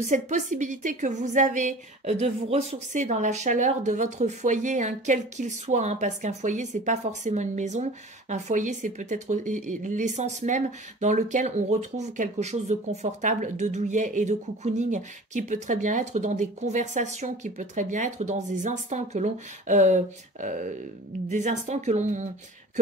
cette possibilité que vous avez de vous ressourcer dans la chaleur de votre foyer, hein, quel qu'il soit, hein, parce qu'un foyer, c'est pas forcément une maison. Un foyer, c'est peut-être l'essence même dans lequel on retrouve quelque chose de confortable, de douillet et de cocooning, qui peut très bien être dans des conversations, qui peut très bien être dans des instants que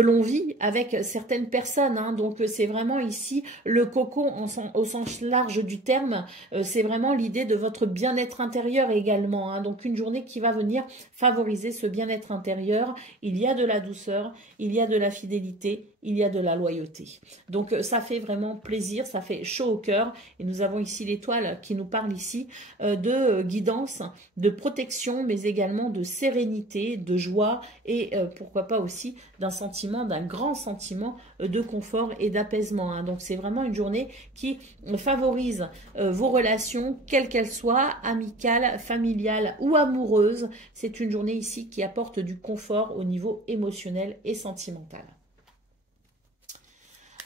l'on vit avec certaines personnes. Hein. Donc, c'est vraiment ici le cocon au sens large du terme. C'est vraiment l'idée de votre bien-être intérieur également. Hein. Donc, une journée qui va venir favoriser ce bien-être intérieur. Il y a de la douceur, il y a de la fidélité, il y a de la loyauté. Donc, ça fait vraiment plaisir, ça fait chaud au cœur. Et nous avons ici l'étoile qui nous parle ici de guidance, de protection, mais également de sérénité, de joie et pourquoi pas aussi d'un grand sentiment de confort et d'apaisement. Hein. Donc, c'est vraiment une journée qui favorise vos relations, quelles qu'elles soient, amicales, familiales ou amoureuses. C'est une journée ici qui apporte du confort au niveau émotionnel et sentimental.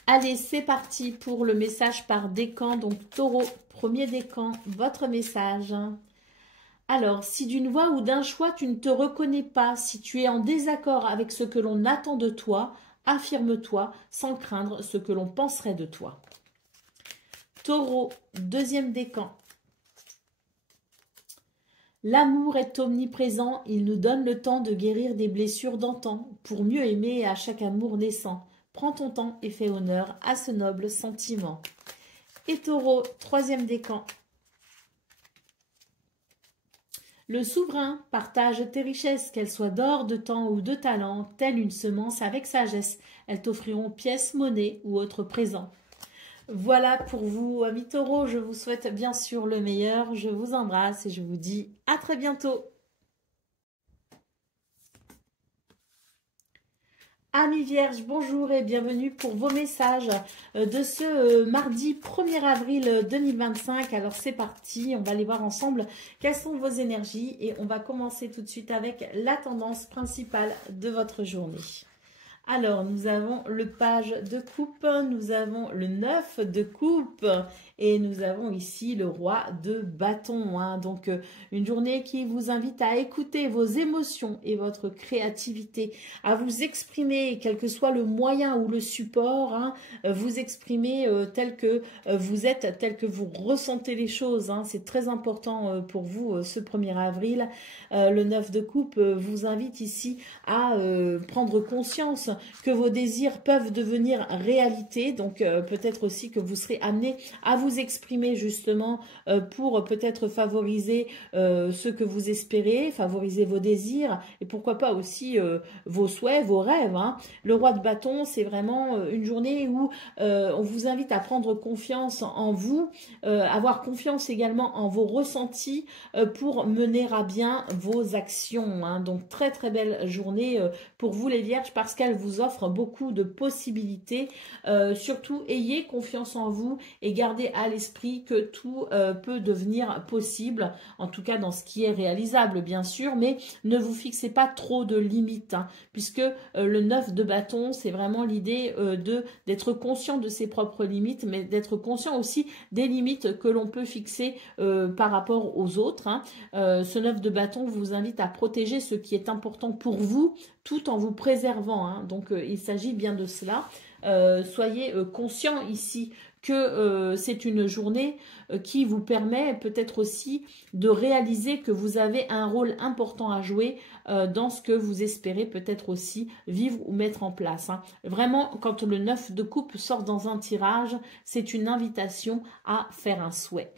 Allez, c'est parti pour le message par décan. Donc, Taureau, premier décan, votre message. Alors, si d'une voix ou d'un choix tu ne te reconnais pas, si tu es en désaccord avec ce que l'on attend de toi, affirme-toi sans craindre ce que l'on penserait de toi. Taureau, deuxième décan. L'amour est omniprésent, il nous donne le temps de guérir des blessures d'antan, pour mieux aimer à chaque amour naissant. Prends ton temps et fais honneur à ce noble sentiment. Et Taureau, troisième décan. Le souverain partage tes richesses, qu'elles soient d'or, de temps ou de talent, telle une semence avec sagesse. Elles t'offriront pièces, monnaie ou autres présents. Voilà pour vous, amis taureaux. Je vous souhaite bien sûr le meilleur. Je vous embrasse et je vous dis à très bientôt. Amis Vierges, bonjour et bienvenue pour vos messages de ce mardi 1er avril 2025. Alors c'est parti, on va aller voir ensemble quelles sont vos énergies et on va commencer tout de suite avec la tendance principale de votre journée. Alors, nous avons le page de coupe, nous avons le 9 de coupe et nous avons ici le roi de bâton. Hein. Donc, une journée qui vous invite à écouter vos émotions et votre créativité, à vous exprimer, quel que soit le moyen ou le support, hein, vous exprimer tel que vous êtes, tel que vous ressentez les choses. Hein. C'est très important pour vous ce 1er avril. Le 9 de coupe vous invite ici à prendre conscience que vos désirs peuvent devenir réalité. Donc peut-être aussi que vous serez amené à vous exprimer justement pour peut-être favoriser ce que vous espérez, favoriser vos désirs et pourquoi pas aussi vos souhaits, vos rêves. Hein. Le roi de bâton, c'est vraiment une journée où on vous invite à prendre confiance en vous, avoir confiance également en vos ressentis pour mener à bien vos actions. Hein. Donc très très belle journée pour vous les vierges parce qu'elle vous offre beaucoup de possibilités. Surtout ayez confiance en vous et gardez à l'esprit que tout peut devenir possible, en tout cas dans ce qui est réalisable bien sûr, mais ne vous fixez pas trop de limites, hein, puisque le 9 de bâton, c'est vraiment l'idée d'être conscient de ses propres limites, mais d'être conscient aussi des limites que l'on peut fixer par rapport aux autres. Hein. Ce 9 de bâton vous invite à protéger ce qui est important pour vous, tout en vous préservant. Hein. Donc il s'agit bien de cela. Soyez conscient ici que c'est une journée qui vous permet peut-être aussi de réaliser que vous avez un rôle important à jouer dans ce que vous espérez peut-être aussi vivre ou mettre en place. Hein. Vraiment, quand le 9 de coupe sort dans un tirage, c'est une invitation à faire un souhait.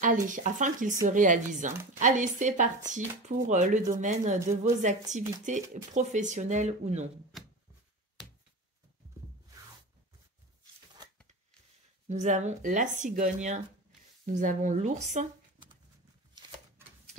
Allez, afin qu'il se réalise. Hein. Allez, c'est parti pour le domaine de vos activités professionnelles ou non. Nous avons la cigogne, nous avons l'ours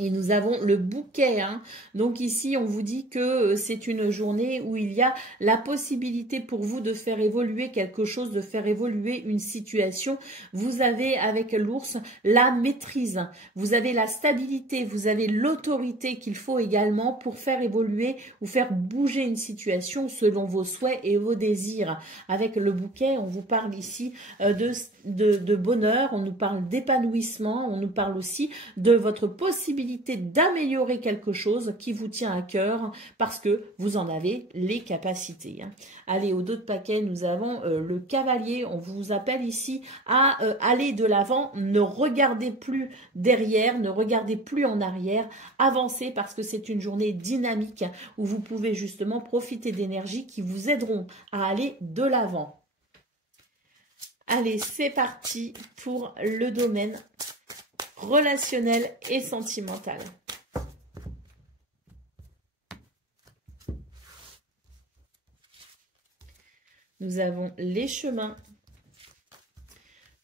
et nous avons le bouquet. Hein. Donc ici, on vous dit que c'est une journée où il y a la possibilité pour vous de faire évoluer quelque chose, de faire évoluer une situation. Vous avez avec l'ours la maîtrise, vous avez la stabilité, vous avez l'autorité qu'il faut également pour faire évoluer ou faire bouger une situation selon vos souhaits et vos désirs. Avec le bouquet, on vous parle ici de bonheur, on nous parle d'épanouissement, on nous parle aussi de votre possibilité d'améliorer quelque chose qui vous tient à cœur parce que vous en avez les capacités. Hein. Allez, au dos de paquet, nous avons le cavalier. On vous appelle ici à aller de l'avant. Ne regardez plus derrière, ne regardez plus en arrière. Avancez parce que c'est une journée dynamique où vous pouvez justement profiter d'énergies qui vous aideront à aller de l'avant. Allez, c'est parti pour le domaine relationnel et sentimental. Nous avons les chemins.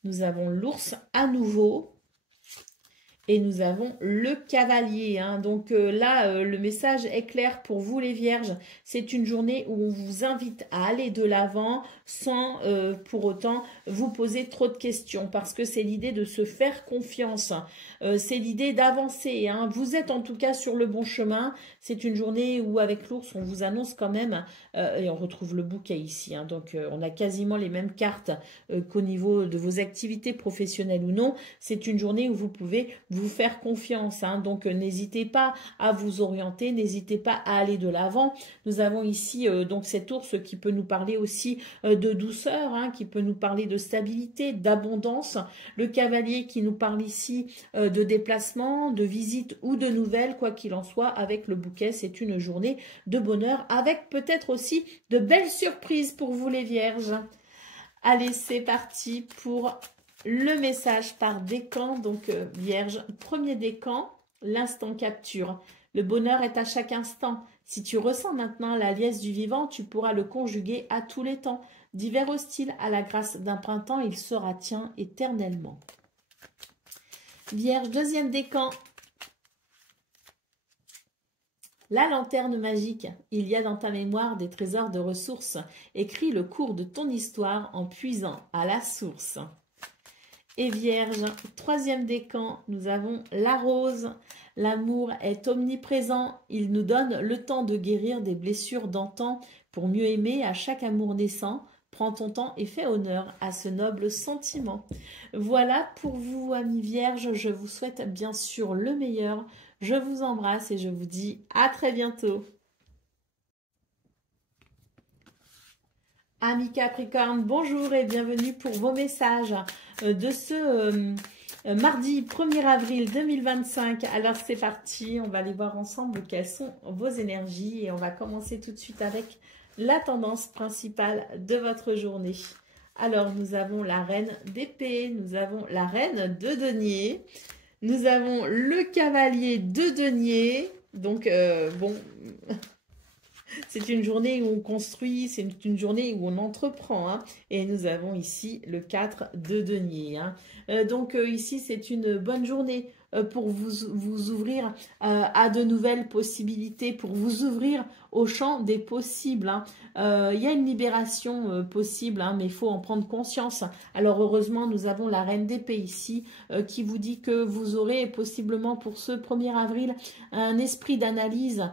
Nous avons l'ours à nouveau. Et nous avons le cavalier. Hein. Donc là, le message est clair pour vous les vierges. C'est une journée où on vous invite à aller de l'avant sans pour autant vous poser trop de questions. Parce que c'est l'idée de se faire confiance. C'est l'idée d'avancer. Hein. Vous êtes en tout cas sur le bon chemin. C'est une journée où avec l'ours, on vous annonce quand même, et on retrouve le bouquet ici. Hein. Donc on a quasiment les mêmes cartes qu'au niveau de vos activités professionnelles ou non. C'est une journée où vous pouvez vous faire confiance. Hein. Donc, n'hésitez pas à vous orienter, n'hésitez pas à aller de l'avant. Nous avons ici donc cet ours qui peut nous parler aussi de douceur, hein, qui peut nous parler de stabilité, d'abondance. Le cavalier qui nous parle ici de déplacement, de visite ou de nouvelles, quoi qu'il en soit. Avec le bouquet, c'est une journée de bonheur avec peut-être aussi de belles surprises pour vous les vierges. Allez, c'est parti pour le message par décan, donc vierge, premier décan, l'instant capture. Le bonheur est à chaque instant. Si tu ressens maintenant la liesse du vivant, tu pourras le conjuguer à tous les temps. D'hiver hostile à la grâce d'un printemps, il sera tien éternellement. Vierge, deuxième décan. La lanterne magique, il y a dans ta mémoire des trésors de ressources. Écris le cours de ton histoire en puisant à la source. Et Vierge, troisième décan, nous avons la rose. L'amour est omniprésent, il nous donne le temps de guérir des blessures d'antan pour mieux aimer à chaque amour naissant. Prends ton temps et fais honneur à ce noble sentiment. Voilà pour vous, amis vierges, je vous souhaite bien sûr le meilleur. Je vous embrasse et je vous dis à très bientôt. Amis Capricorne, bonjour et bienvenue pour vos messages de ce Mardi 1er avril 2025. Alors c'est parti, on va aller voir ensemble quelles sont vos énergies et on va commencer tout de suite avec la tendance principale de votre journée. Alors nous avons la reine d'épée, nous avons la reine de denier, nous avons le cavalier de denier. Donc bon, c'est une journée où on construit, c'est une journée où on entreprend. Hein. Et nous avons ici le 4 de denier. Hein. Donc ici, c'est une bonne journée pour vous ouvrir à de nouvelles possibilités, pour vous ouvrir au champ des possibles. Hein. Il y a une libération possible, hein, mais il faut en prendre conscience. Alors heureusement, nous avons la reine d'épée ici qui vous dit que vous aurez possiblement pour ce 1er avril un esprit d'analyse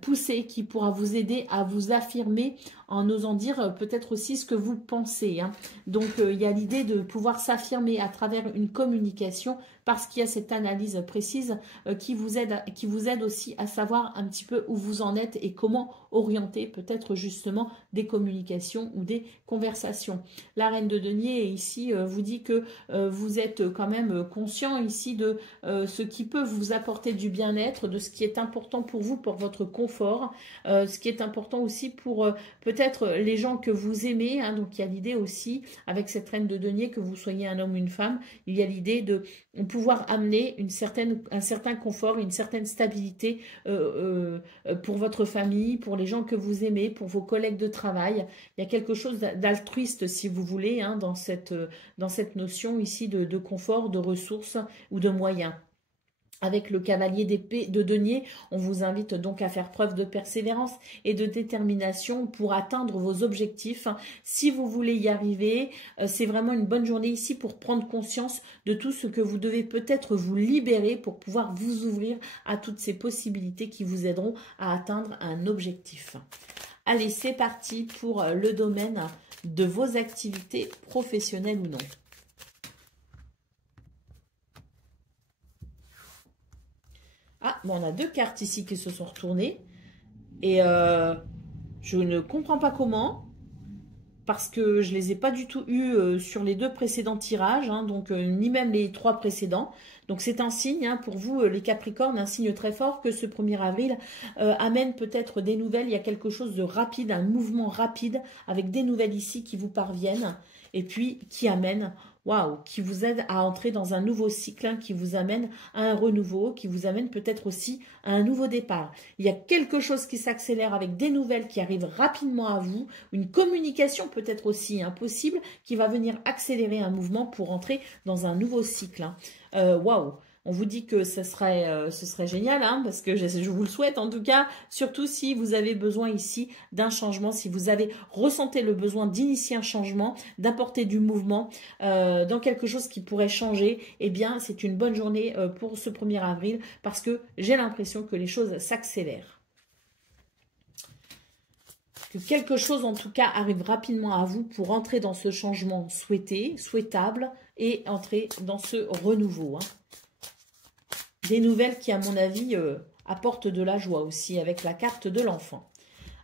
poussé qui pourra vous aider à vous affirmer en osant dire peut-être aussi ce que vous pensez. Hein. Donc il y a l'idée de pouvoir s'affirmer à travers une communication parce qu'il y a cette analyse précise qui vous aide aussi à savoir un petit peu où vous en êtes et comment orienter peut-être justement des communications ou des conversations. La reine de denier ici vous dit que vous êtes quand même conscient ici de ce qui peut vous apporter du bien-être, de ce qui est important pour vous, pour votre confort, ce qui est important aussi pour peut-être les gens que vous aimez. Hein, donc il y a l'idée aussi avec cette reine de denier que vous soyez un homme ou une femme, il y a l'idée de pouvoir amener un certain confort, une certaine stabilité pour votre famille, pour les gens que vous aimez, pour vos collègues de travail. Il y a quelque chose d'altruiste, si vous voulez, hein, dans cette notion ici de confort, de ressources ou de moyens. Avec le cavalier d'épée de denier, on vous invite donc à faire preuve de persévérance et de détermination pour atteindre vos objectifs. Si vous voulez y arriver, c'est vraiment une bonne journée ici pour prendre conscience de tout ce que vous devez peut-être vous libérer pour pouvoir vous ouvrir à toutes ces possibilités qui vous aideront à atteindre un objectif. Allez, c'est parti pour le domaine de vos activités professionnelles ou non. Ah, bon, on a deux cartes ici qui se sont retournées. Et je ne comprends pas comment. Parce que je ne les ai pas du tout eues sur les deux précédents tirages. Hein, donc, ni même les 3 précédents. Donc, c'est un signe hein, pour vous, les Capricornes, un signe très fort que ce 1er avril amène peut-être des nouvelles. Il y a quelque chose de rapide, un mouvement rapide avec des nouvelles ici qui vous parviennent. Et puis, qui amène... Waouh, qui vous aide à entrer dans un nouveau cycle, hein, qui vous amène à un renouveau, qui vous amène peut-être aussi à un nouveau départ. Il y a quelque chose qui s'accélère avec des nouvelles qui arrivent rapidement à vous, une communication peut-être aussi impossible qui va venir accélérer un mouvement pour entrer dans un nouveau cycle. Hein. Waouh! On vous dit que ce serait génial, hein, parce que je vous le souhaite en tout cas, surtout si vous avez besoin ici d'un changement, si vous avez ressenti le besoin d'initier un changement, d'apporter du mouvement dans quelque chose qui pourrait changer, eh bien c'est une bonne journée pour ce 1er avril parce que j'ai l'impression que les choses s'accélèrent. Que quelque chose en tout cas arrive rapidement à vous pour entrer dans ce changement souhaité, souhaitable et entrer dans ce renouveau. Hein. Des nouvelles qui, à mon avis, apportent de la joie aussi avec la carte de l'enfant.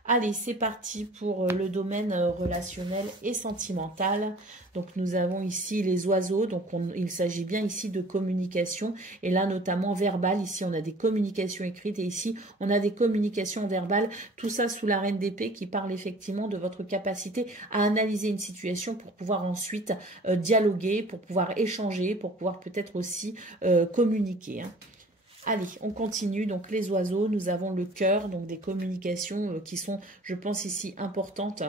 Allez, c'est parti pour le domaine relationnel et sentimental. Donc, nous avons ici les oiseaux. Donc, il s'agit bien ici de communication. Et là, notamment verbale. Ici, on a des communications écrites. Et ici, on a des communications verbales. Tout ça sous la reine d'épée qui parle effectivement de votre capacité à analyser une situation pour pouvoir ensuite dialoguer, pour pouvoir échanger, pour pouvoir peut-être aussi communiquer. Hein. Allez, on continue. Donc, les oiseaux, nous avons le cœur, donc des communications qui sont, je pense, ici importantes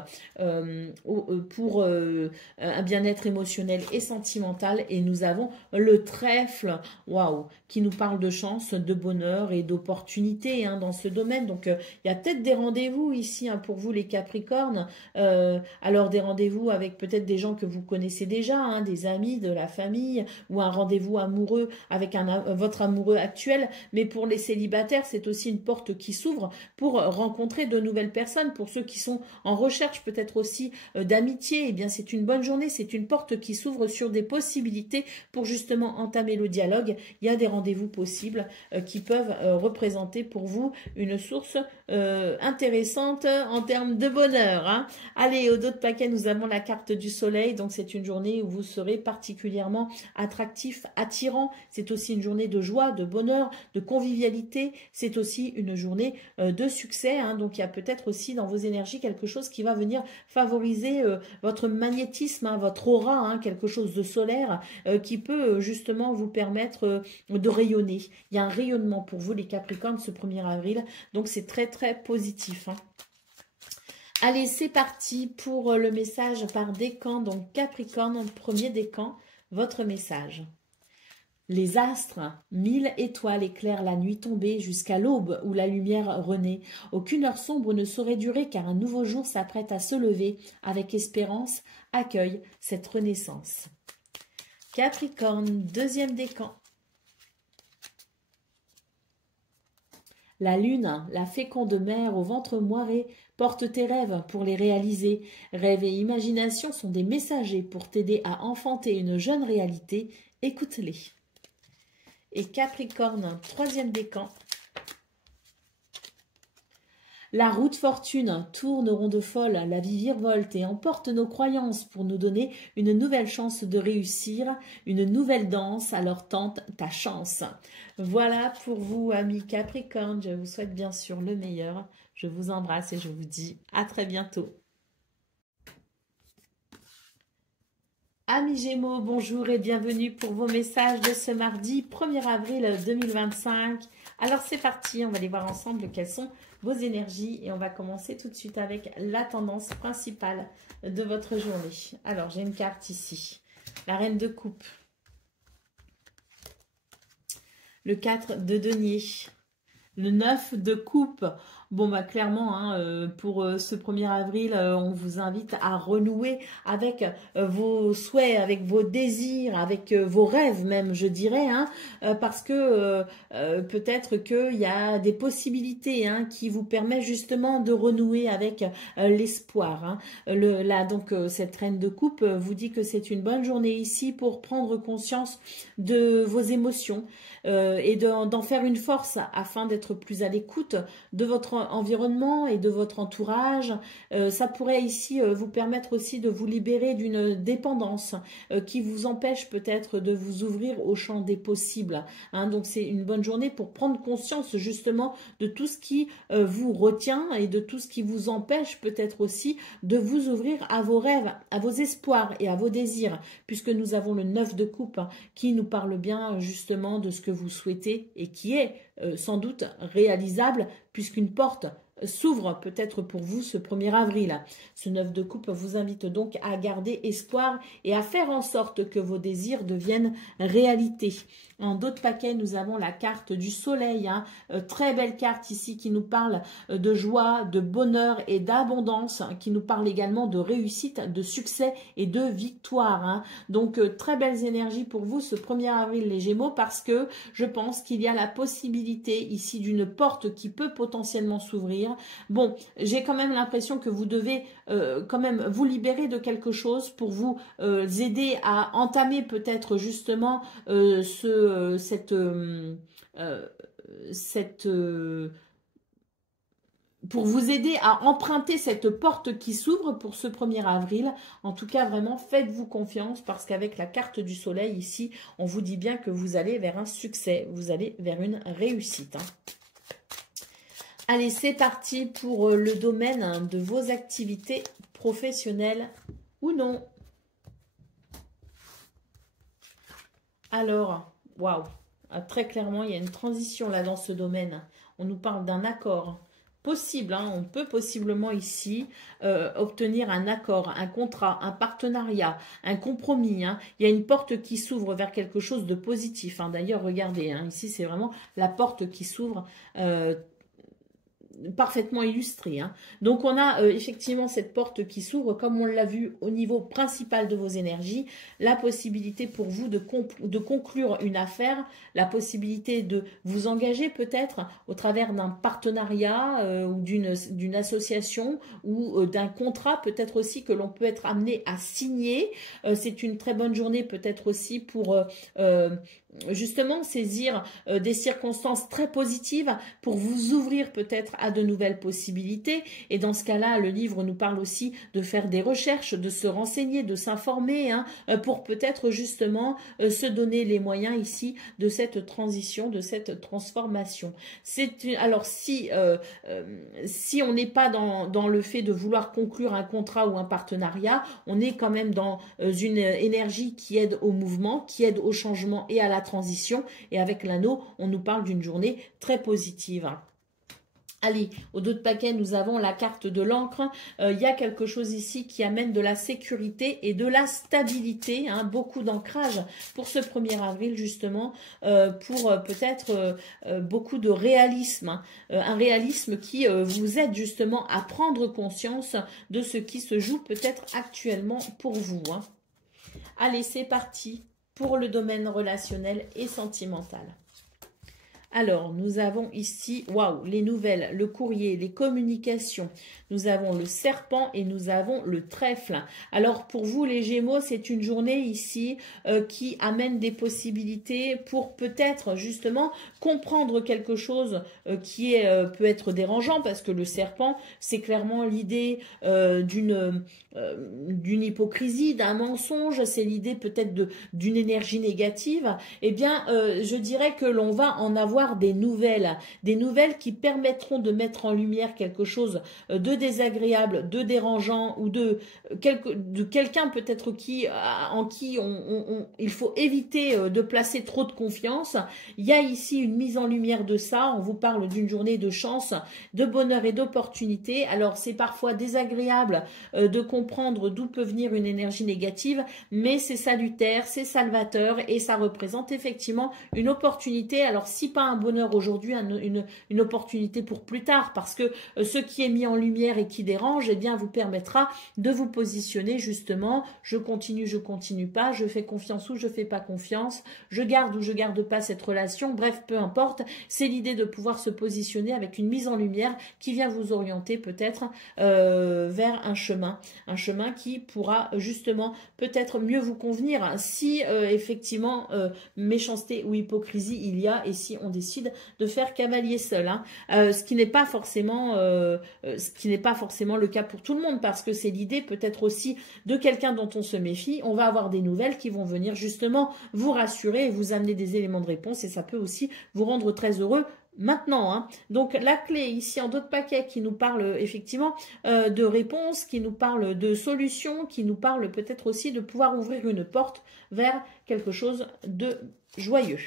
pour un bien-être émotionnel et sentimental. Et nous avons le trèfle, waouh, qui nous parle de chance, de bonheur et d'opportunité hein, dans ce domaine. Donc, il y a peut-être des rendez-vous ici hein, pour vous, les Capricornes. Alors, des rendez-vous avec peut-être des gens que vous connaissez déjà, hein, des amis, de la famille, ou un rendez-vous amoureux avec votre amoureux actuel. nouvelles, mais pour les célibataires, c'est aussi une porte qui s'ouvre pour rencontrer de nouvelles personnes. Pour ceux qui sont en recherche peut-être aussi d'amitié, eh bien c'est une bonne journée, c'est une porte qui s'ouvre sur des possibilités pour justement entamer le dialogue. Il y a des rendez-vous possibles qui peuvent représenter pour vous une source intéressante en termes de bonheur. Hein. Allez, au dos de paquet, nous avons la carte du soleil, donc c'est une journée où vous serez particulièrement attractif, attirant. C'est aussi une journée de joie, de bonheur, de convivialité. C'est aussi une journée de succès. Hein. Donc il y a peut-être aussi dans vos énergies quelque chose qui va venir favoriser votre magnétisme, hein, votre aura, hein, quelque chose de solaire qui peut justement vous permettre de rayonner. Il y a un rayonnement pour vous les Capricornes ce 1er avril, donc c'est très très positif. Hein. Allez, c'est parti pour le message par décan. Donc Capricorne, premier décan, votre message. Les astres, 1000 étoiles éclairent la nuit tombée jusqu'à l'aube où la lumière renaît. Aucune heure sombre ne saurait durer car un nouveau jour s'apprête à se lever. Avec espérance, accueille cette renaissance. Capricorne, deuxième décan. La lune, la féconde mère au ventre moiré, porte tes rêves pour les réaliser. Rêves et imagination sont des messagers pour t'aider à enfanter une jeune réalité. Écoute-les. Et Capricorne, troisième décan. La route fortune tourne ronde folle, la vie virevolte et emporte nos croyances pour nous donner une nouvelle chance de réussir, une nouvelle danse, alors tente ta chance. Voilà pour vous, amis Capricorne, je vous souhaite bien sûr le meilleur. Je vous embrasse et je vous dis à très bientôt. Amis Gémeaux, bonjour et bienvenue pour vos messages de ce mardi 1er avril 2025. Alors c'est parti, on va aller voir ensemble quelles sont vos énergies et on va commencer tout de suite avec la tendance principale de votre journée. Alors j'ai une carte ici, la reine de coupe, le 4 de denier, le 9 de coupe. Bon, bah clairement, hein, pour ce 1er avril, on vous invite à renouer avec vos souhaits, avec vos désirs, avec vos rêves même, je dirais, hein, parce que peut-être qu'il y a des possibilités hein, qui vous permettent justement de renouer avec l'espoir. Hein. Donc, cette reine de coupe vous dit que c'est une bonne journée ici pour prendre conscience de vos émotions et d'en faire une force afin d'être plus à l'écoute de votre environnement et de votre entourage. Ça pourrait ici vous permettre aussi de vous libérer d'une dépendance qui vous empêche peut-être de vous ouvrir au champ des possibles. Hein. Donc c'est une bonne journée pour prendre conscience justement de tout ce qui vous retient et de tout ce qui vous empêche peut-être aussi de vous ouvrir à vos rêves, à vos espoirs et à vos désirs, puisque nous avons le 9 de coupe hein, qui nous parle bien justement de ce que vous souhaitez et qui est sans doute réalisable puisqu'une porte s'ouvre peut-être pour vous ce 1er avril. Ce 9 de coupe vous invite donc à garder espoir et à faire en sorte que vos désirs deviennent réalité. En d'autres paquets, nous avons la carte du soleil. Hein. Très belle carte ici qui nous parle de joie, de bonheur et d'abondance, qui nous parle également de réussite, de succès et de victoire. Hein. Donc, très belles énergies pour vous ce 1er avril les Gémeaux parce que je pense qu'il y a la possibilité ici d'une porte qui peut potentiellement s'ouvrir. Bon, j'ai quand même l'impression que vous devez quand même vous libérer de quelque chose pour vous aider à entamer peut-être justement pour vous aider à emprunter cette porte qui s'ouvre pour ce 1er avril. En tout cas, vraiment, faites-vous confiance parce qu'avec la carte du soleil ici, on vous dit bien que vous allez vers un succès, vous allez vers une réussite. Hein. Allez, c'est parti pour le domaine de vos activités professionnelles ou non. Alors, waouh, très clairement, il y a une transition là dans ce domaine. On nous parle d'un accord possible. Hein, on peut possiblement ici obtenir un accord, un contrat, un partenariat, un compromis. Hein. Il y a une porte qui s'ouvre vers quelque chose de positif. Hein. D'ailleurs, regardez, hein, ici, c'est vraiment la porte qui s'ouvre parfaitement illustré. Hein. Donc, on a effectivement cette porte qui s'ouvre, comme on l'a vu au niveau principal de vos énergies, la possibilité pour vous de conclure une affaire, la possibilité de vous engager peut-être au travers d'un partenariat ou d'une association ou d'un contrat peut-être aussi que l'on peut être amené à signer. C'est une très bonne journée peut-être aussi pour justement saisir des circonstances très positives pour vous ouvrir peut-être à de nouvelles possibilités. Et dans ce cas-là, le livre nous parle aussi de faire des recherches, de se renseigner, de s'informer, hein, pour peut-être justement se donner les moyens ici de cette transition, de cette transformation. Alors si on n'est pas dans le fait de vouloir conclure un contrat ou un partenariat, on est quand même dans une énergie qui aide au mouvement, qui aide au changement et à la transition. Et avec l'anneau, on nous parle d'une journée très positive. Allez, au dos de paquet, nous avons la carte de l'encre. Il y a quelque chose ici qui amène de la sécurité et de la stabilité. Hein, beaucoup d'ancrage pour ce 1er avril, justement, pour peut-être beaucoup de réalisme. Hein, un réalisme qui vous aide justement à prendre conscience de ce qui se joue peut-être actuellement pour vous. Hein. Allez, c'est parti pour le domaine relationnel et sentimental. Alors, nous avons ici, waouh, les nouvelles, le courrier, les communications. Nous avons le serpent et nous avons le trèfle. Alors, pour vous, les Gémeaux, c'est une journée ici qui amène des possibilités pour peut-être justement comprendre quelque chose qui peut être dérangeant parce que le serpent, c'est clairement l'idée d'une hypocrisie, d'un mensonge, c'est l'idée peut-être d'une énergie négative. Eh bien, je dirais que l'on va en avoir des nouvelles qui permettront de mettre en lumière quelque chose de désagréable, de dérangeant ou de quelqu'un peut-être en qui il faut éviter de placer trop de confiance. Il y a ici une mise en lumière de ça. On vous parle d'une journée de chance, de bonheur et d'opportunité. Alors c'est parfois désagréable de comprendre d'où peut venir une énergie négative, mais c'est salutaire, c'est salvateur et ça représente effectivement une opportunité. Alors si pas un bonheur aujourd'hui, une opportunité pour plus tard, parce que ce qui est mis en lumière et qui dérange, eh bien, vous permettra de vous positionner justement, je continue pas, je fais confiance ou je fais pas confiance, je garde ou je garde pas cette relation, bref, peu importe, c'est l'idée de pouvoir se positionner avec une mise en lumière qui vient vous orienter peut-être vers un chemin qui pourra justement peut-être mieux vous convenir si effectivement méchanceté ou hypocrisie il y a et si on décide de faire cavalier seul, hein. Ce qui n'est pas forcément le cas pour tout le monde parce que c'est l'idée peut-être aussi de quelqu'un dont on se méfie. On va avoir des nouvelles qui vont venir justement vous rassurer et vous amener des éléments de réponse et ça peut aussi vous rendre très heureux maintenant. Hein. Donc la clé ici en d'autres paquets qui nous parle effectivement de réponses, qui nous parle de solutions, qui nous parle peut-être aussi de pouvoir ouvrir une porte vers quelque chose de joyeux.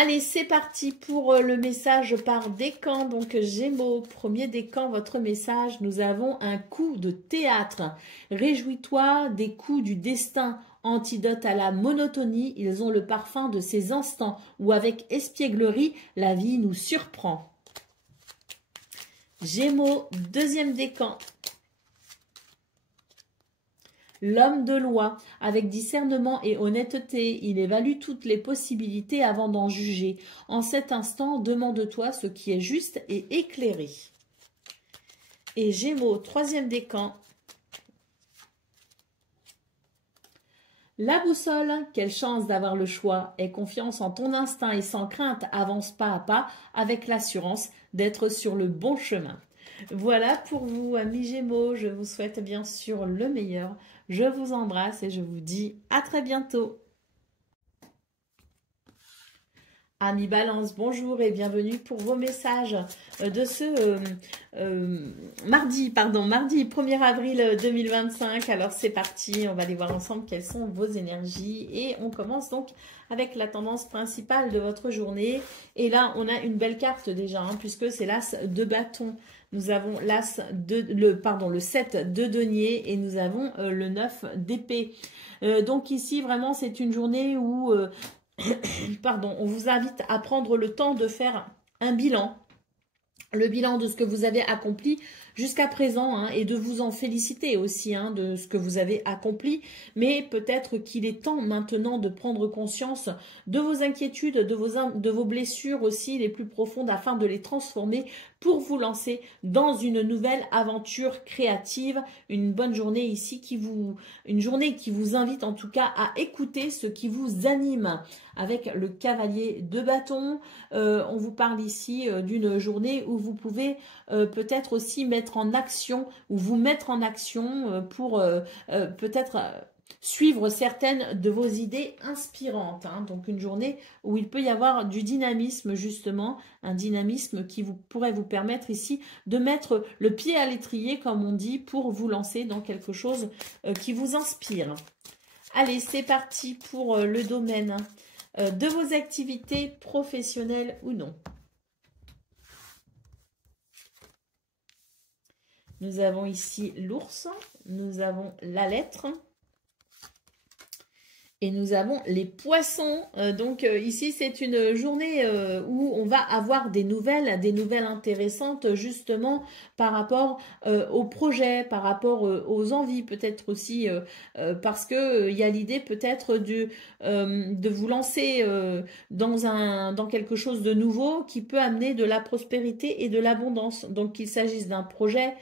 Allez, c'est parti pour le message par décan. Donc, Gémeaux, premier décan, votre message. Nous avons un coup de théâtre. Réjouis-toi des coups du destin. Antidote à la monotonie, ils ont le parfum de ces instants où, avec espièglerie, la vie nous surprend. Gémeaux, deuxième décan. L'homme de loi, avec discernement et honnêteté, il évalue toutes les possibilités avant d'en juger. En cet instant, demande-toi ce qui est juste et éclairé. Et Gémeaux, troisième décan. La boussole, quelle chance d'avoir le choix. Aie confiance en ton instinct et sans crainte, avance pas à pas avec l'assurance d'être sur le bon chemin. Voilà pour vous, amis Gémeaux. Je vous souhaite bien sûr le meilleur. Je vous embrasse et je vous dis à très bientôt. Amis Balance, bonjour et bienvenue pour vos messages de ce mardi 1er avril 2025. Alors c'est parti, on va aller voir ensemble quelles sont vos énergies et on commence donc avec la tendance principale de votre journée. Et là, on a une belle carte déjà, hein, puisque c'est l'as de bâton. Nous avons le 7 de denier et nous avons le 9 d'épée. Donc ici, vraiment, c'est une journée où... on vous invite à prendre le temps de faire un bilan le bilan de ce que vous avez accompli jusqu'à présent, hein, et de vous en féliciter aussi, hein, de ce que vous avez accompli. Mais peut-être qu'il est temps maintenant de prendre conscience de vos inquiétudes, de vos blessures aussi les plus profondes, afin de les transformer pour vous lancer dans une nouvelle aventure créative. Une bonne journée ici, une journée qui vous invite en tout cas à écouter ce qui vous anime. Avec le cavalier de bâton, on vous parle ici d'une journée où vous pouvez peut-être aussi mettre en action, ou vous mettre en action pour peut-être suivre certaines de vos idées inspirantes, hein. Donc une journée où il peut y avoir du dynamisme, justement, un dynamisme qui pourrait vous permettre ici de mettre le pied à l'étrier, comme on dit, pour vous lancer dans quelque chose qui vous inspire. Allez, c'est parti pour le domaine de vos activités professionnelles ou non. Nous avons ici l'ours, nous avons la lettre et nous avons les poissons. Donc ici, c'est une journée où on va avoir des nouvelles intéressantes, justement par rapport aux projets, par rapport aux envies, peut-être aussi parce que il y a l'idée peut-être de vous lancer dans quelque chose de nouveau qui peut amener de la prospérité et de l'abondance. Donc qu'il s'agisse d'un projet,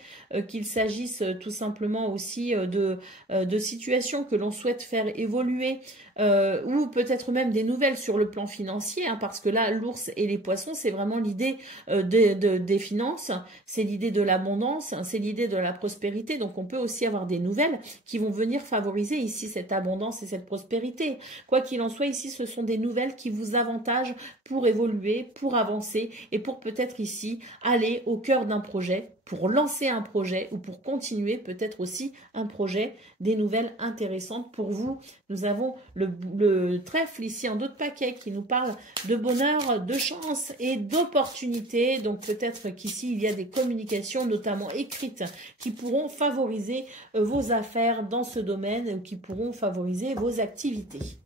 qu'il s'agisse tout simplement aussi de situations que l'on souhaite faire évoluer, ou peut-être même des nouvelles sur le plan financier, hein, parce que là, l'ours et les poissons, c'est vraiment l'idée des finances, c'est l'idée de l'abondance, c'est l'idée de la prospérité. Donc on peut aussi avoir des nouvelles qui vont venir favoriser ici cette abondance et cette prospérité. Quoi qu'il en soit, ici, ce sont des nouvelles qui vous avantagent pour évoluer, pour avancer et pour peut-être ici aller au cœur d'un projet, pour lancer un projet ou pour continuer peut-être aussi un projet, des nouvelles intéressantes pour vous. Nous avons le trèfle ici en dos de paquet qui nous parle de bonheur, de chance et d'opportunités. Donc peut-être qu'ici il y a des communications notamment écrites qui pourront favoriser vos affaires dans ce domaine ou qui pourront favoriser vos activités.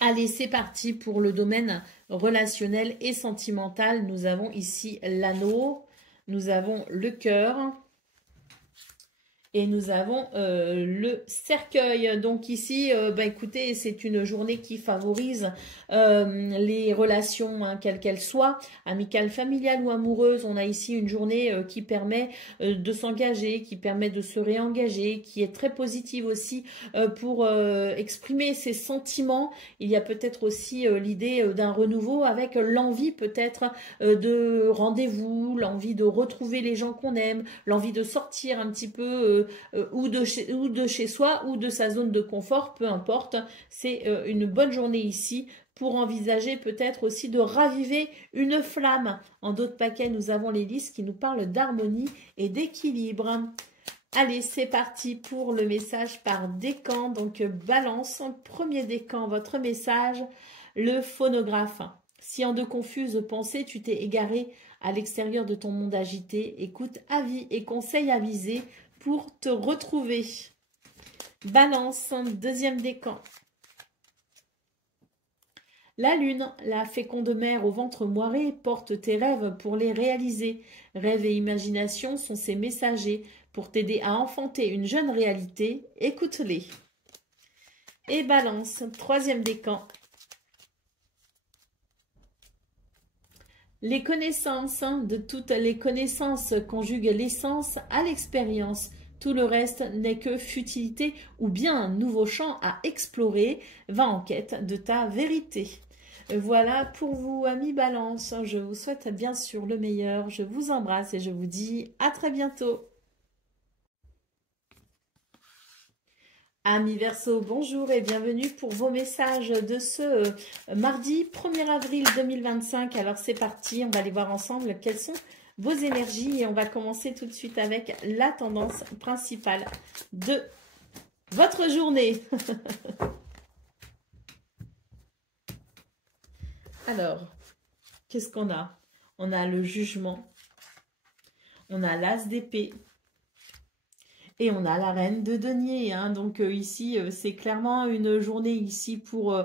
Allez, c'est parti pour le domaine relationnel et sentimental. Nous avons ici l'anneau, nous avons le cœur et nous avons le cercueil. Donc ici, écoutez, c'est une journée qui favorise les relations, hein, quelles qu'elles soient, amicales, familiales ou amoureuses. On a ici une journée qui permet de s'engager, qui permet de se réengager, qui est très positive aussi pour exprimer ses sentiments. Il y a peut-être aussi l'idée d'un renouveau avec l'envie peut-être de rendez-vous, l'envie de retrouver les gens qu'on aime, l'envie de sortir un petit peu ou de chez soi ou de sa zone de confort, peu importe. C'est une bonne journée ici pour envisager peut-être aussi de raviver une flamme. En d'autres paquets, nous avons les listes qui nous parlent d'harmonie et d'équilibre. Allez, c'est parti pour le message par décan. Donc, balance, premier décan, votre message, le phonographe. Si en de confuses pensées, tu t'es égaré à l'extérieur de ton monde agité, écoute avis et conseils avisés pour te retrouver. Balance, deuxième décan. La lune, la féconde mère au ventre moiré, porte tes rêves pour les réaliser. Rêves et imagination sont ses messagers pour t'aider à enfanter une jeune réalité. Écoute-les. Et balance, troisième décan. Les connaissances, de toutes les connaissances conjuguent l'essence à l'expérience. Tout le reste n'est que futilité ou bien un nouveau champ à explorer. Va en quête de ta vérité. Voilà pour vous, amis Balance. Je vous souhaite bien sûr le meilleur. Je vous embrasse et je vous dis à très bientôt. Amis Verseau, bonjour et bienvenue pour vos messages de ce mardi 1er avril 2025. Alors c'est parti, on va aller voir ensemble quelles sont vos énergies et on va commencer tout de suite avec la tendance principale de votre journée. Alors, qu'est-ce qu'on a? On a le jugement, on a l'as d'épée. Et on a la reine de denier, hein. Donc ici, c'est clairement une journée ici pour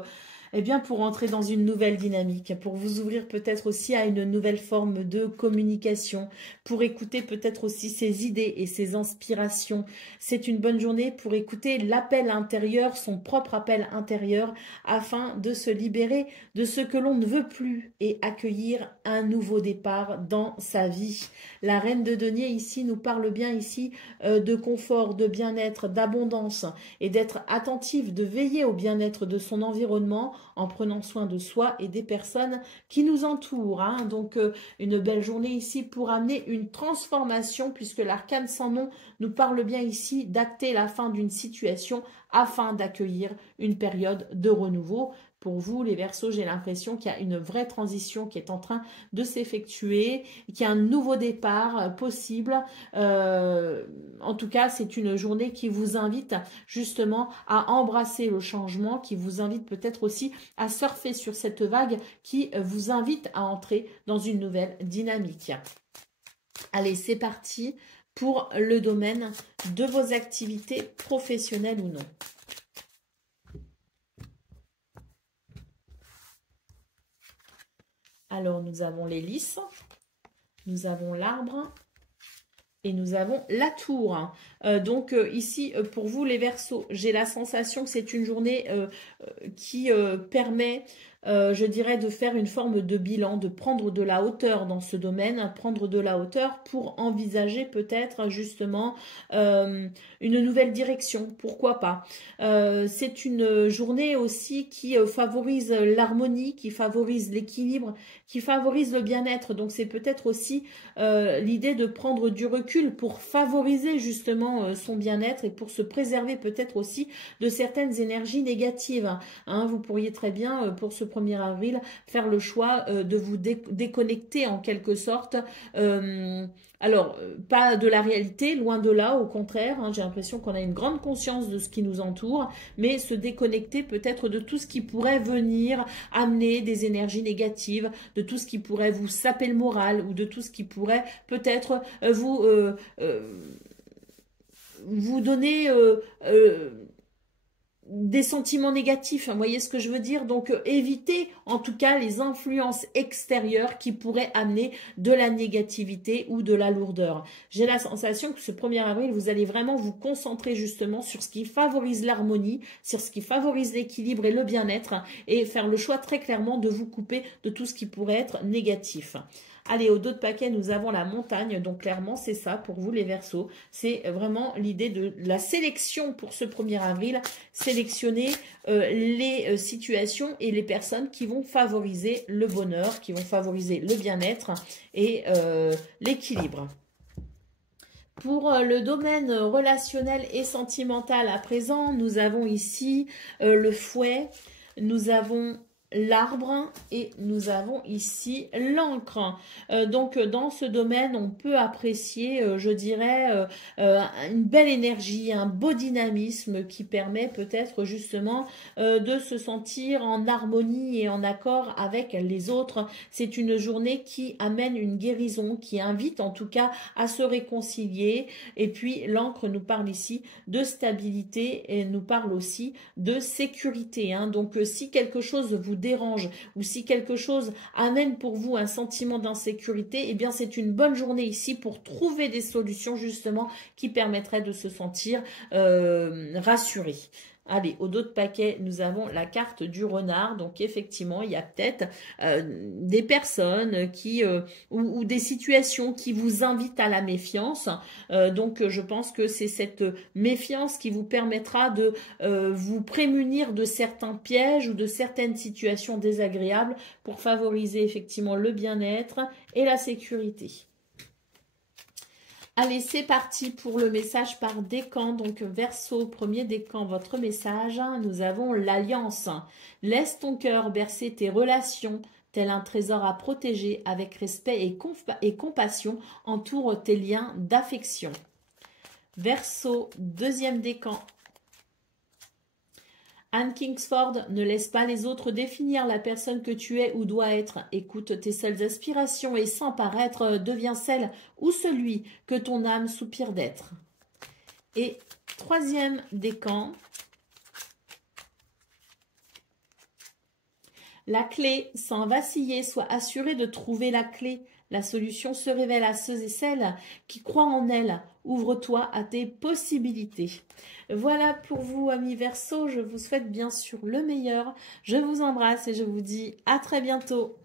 Eh bien, pour entrer dans une nouvelle dynamique, pour vous ouvrir peut-être aussi à une nouvelle forme de communication, pour écouter peut-être aussi ses idées et ses inspirations. C'est une bonne journée pour écouter l'appel intérieur, son propre appel intérieur, afin de se libérer de ce que l'on ne veut plus et accueillir un nouveau départ dans sa vie. La reine de denier ici nous parle bien ici de confort, de bien-être, d'abondance et d'être attentive, de veiller au bien-être de son environnement en prenant soin de soi et des personnes qui nous entourent. Hein. Donc, une belle journée ici pour amener une transformation puisque l'arcane sans nom nous parle bien ici d'acter la fin d'une situation afin d'accueillir une période de renouveau. Pour vous, les Verseaux, j'ai l'impression qu'il y a une vraie transition qui est en train de s'effectuer, qu'il y a un nouveau départ possible. En tout cas, c'est une journée qui vous invite justement à embrasser le changement, qui vous invite peut-être aussi à surfer sur cette vague, qui vous invite à entrer dans une nouvelle dynamique. Allez, c'est parti pour le domaine de vos activités professionnelles ou non. Alors, nous avons les lys, nous avons l'arbre et nous avons la tour. Donc, ici, pour vous, les Verseaux, j'ai la sensation que c'est une journée qui permet, je dirais, de faire une forme de bilan, de prendre de la hauteur dans ce domaine, prendre de la hauteur pour envisager peut-être justement une nouvelle direction, pourquoi pas. C'est une journée aussi qui favorise l'harmonie, qui favorise l'équilibre, qui favorise le bien-être. Donc, c'est peut-être aussi l'idée de prendre du recul pour favoriser justement son bien-être et pour se préserver peut-être aussi de certaines énergies négatives. Hein, vous pourriez très bien, pour ce 1er avril, faire le choix de vous déconnecter en quelque sorte. Alors, pas de la réalité, loin de là, au contraire, hein, j'ai l'impression qu'on a une grande conscience de ce qui nous entoure, mais se déconnecter peut-être de tout ce qui pourrait venir amener des énergies négatives, de tout ce qui pourrait vous saper le moral ou de tout ce qui pourrait peut-être vous donner des sentiments négatifs, hein, vous voyez ce que je veux dire? Donc, évitez en tout cas les influences extérieures qui pourraient amener de la négativité ou de la lourdeur. J'ai la sensation que ce 1er avril, vous allez vraiment vous concentrer justement sur ce qui favorise l'harmonie, sur ce qui favorise l'équilibre et le bien-être et faire le choix très clairement de vous couper de tout ce qui pourrait être négatif. Allez, au dos de paquet, nous avons la montagne. Donc, clairement, c'est ça pour vous, les Verseaux. C'est vraiment l'idée de la sélection pour ce 1er avril. Sélectionner les situations et les personnes qui vont favoriser le bonheur, qui vont favoriser le bien-être et l'équilibre. Pour le domaine relationnel et sentimental à présent, nous avons ici le fouet, nous avons l'arbre et nous avons ici l'encre. Donc dans ce domaine on peut apprécier je dirais une belle énergie, un beau dynamisme qui permet peut-être justement de se sentir en harmonie et en accord avec les autres. C'est une journée qui amène une guérison, qui invite en tout cas à se réconcilier. Et puis l'encre nous parle ici de stabilité et nous parle aussi de sécurité, hein. Donc si quelque chose vous dérange ou si quelque chose amène pour vous un sentiment d'insécurité, eh bien c'est une bonne journée ici pour trouver des solutions justement qui permettraient de se sentir rassuré. Allez, au dos de paquet, nous avons la carte du renard. Donc, effectivement, il y a peut-être des personnes qui ou des situations qui vous invitent à la méfiance. Donc, je pense que c'est cette méfiance qui vous permettra de vous prémunir de certains pièges ou de certaines situations désagréables pour favoriser effectivement le bien-être et la sécurité. Allez, c'est parti pour le message par décan. Donc, Verseau, 1er décan, votre message. Nous avons l'alliance. Laisse ton cœur bercer tes relations, tel un trésor à protéger avec respect et compassion. Entoure tes liens d'affection. Verseau, 2e décan. Anne Kingsford, ne laisse pas les autres définir la personne que tu es ou dois être. Écoute tes seules aspirations et sans paraître, deviens celle ou celui que ton âme soupire d'être. Et 3e décan. la clé sans vaciller. Sois assuré de trouver la clé. La solution se révèle à ceux et celles qui croient en elle. Ouvre-toi à tes possibilités. Voilà pour vous, amis Verseau. Je vous souhaite bien sûr le meilleur. Je vous embrasse et je vous dis à très bientôt.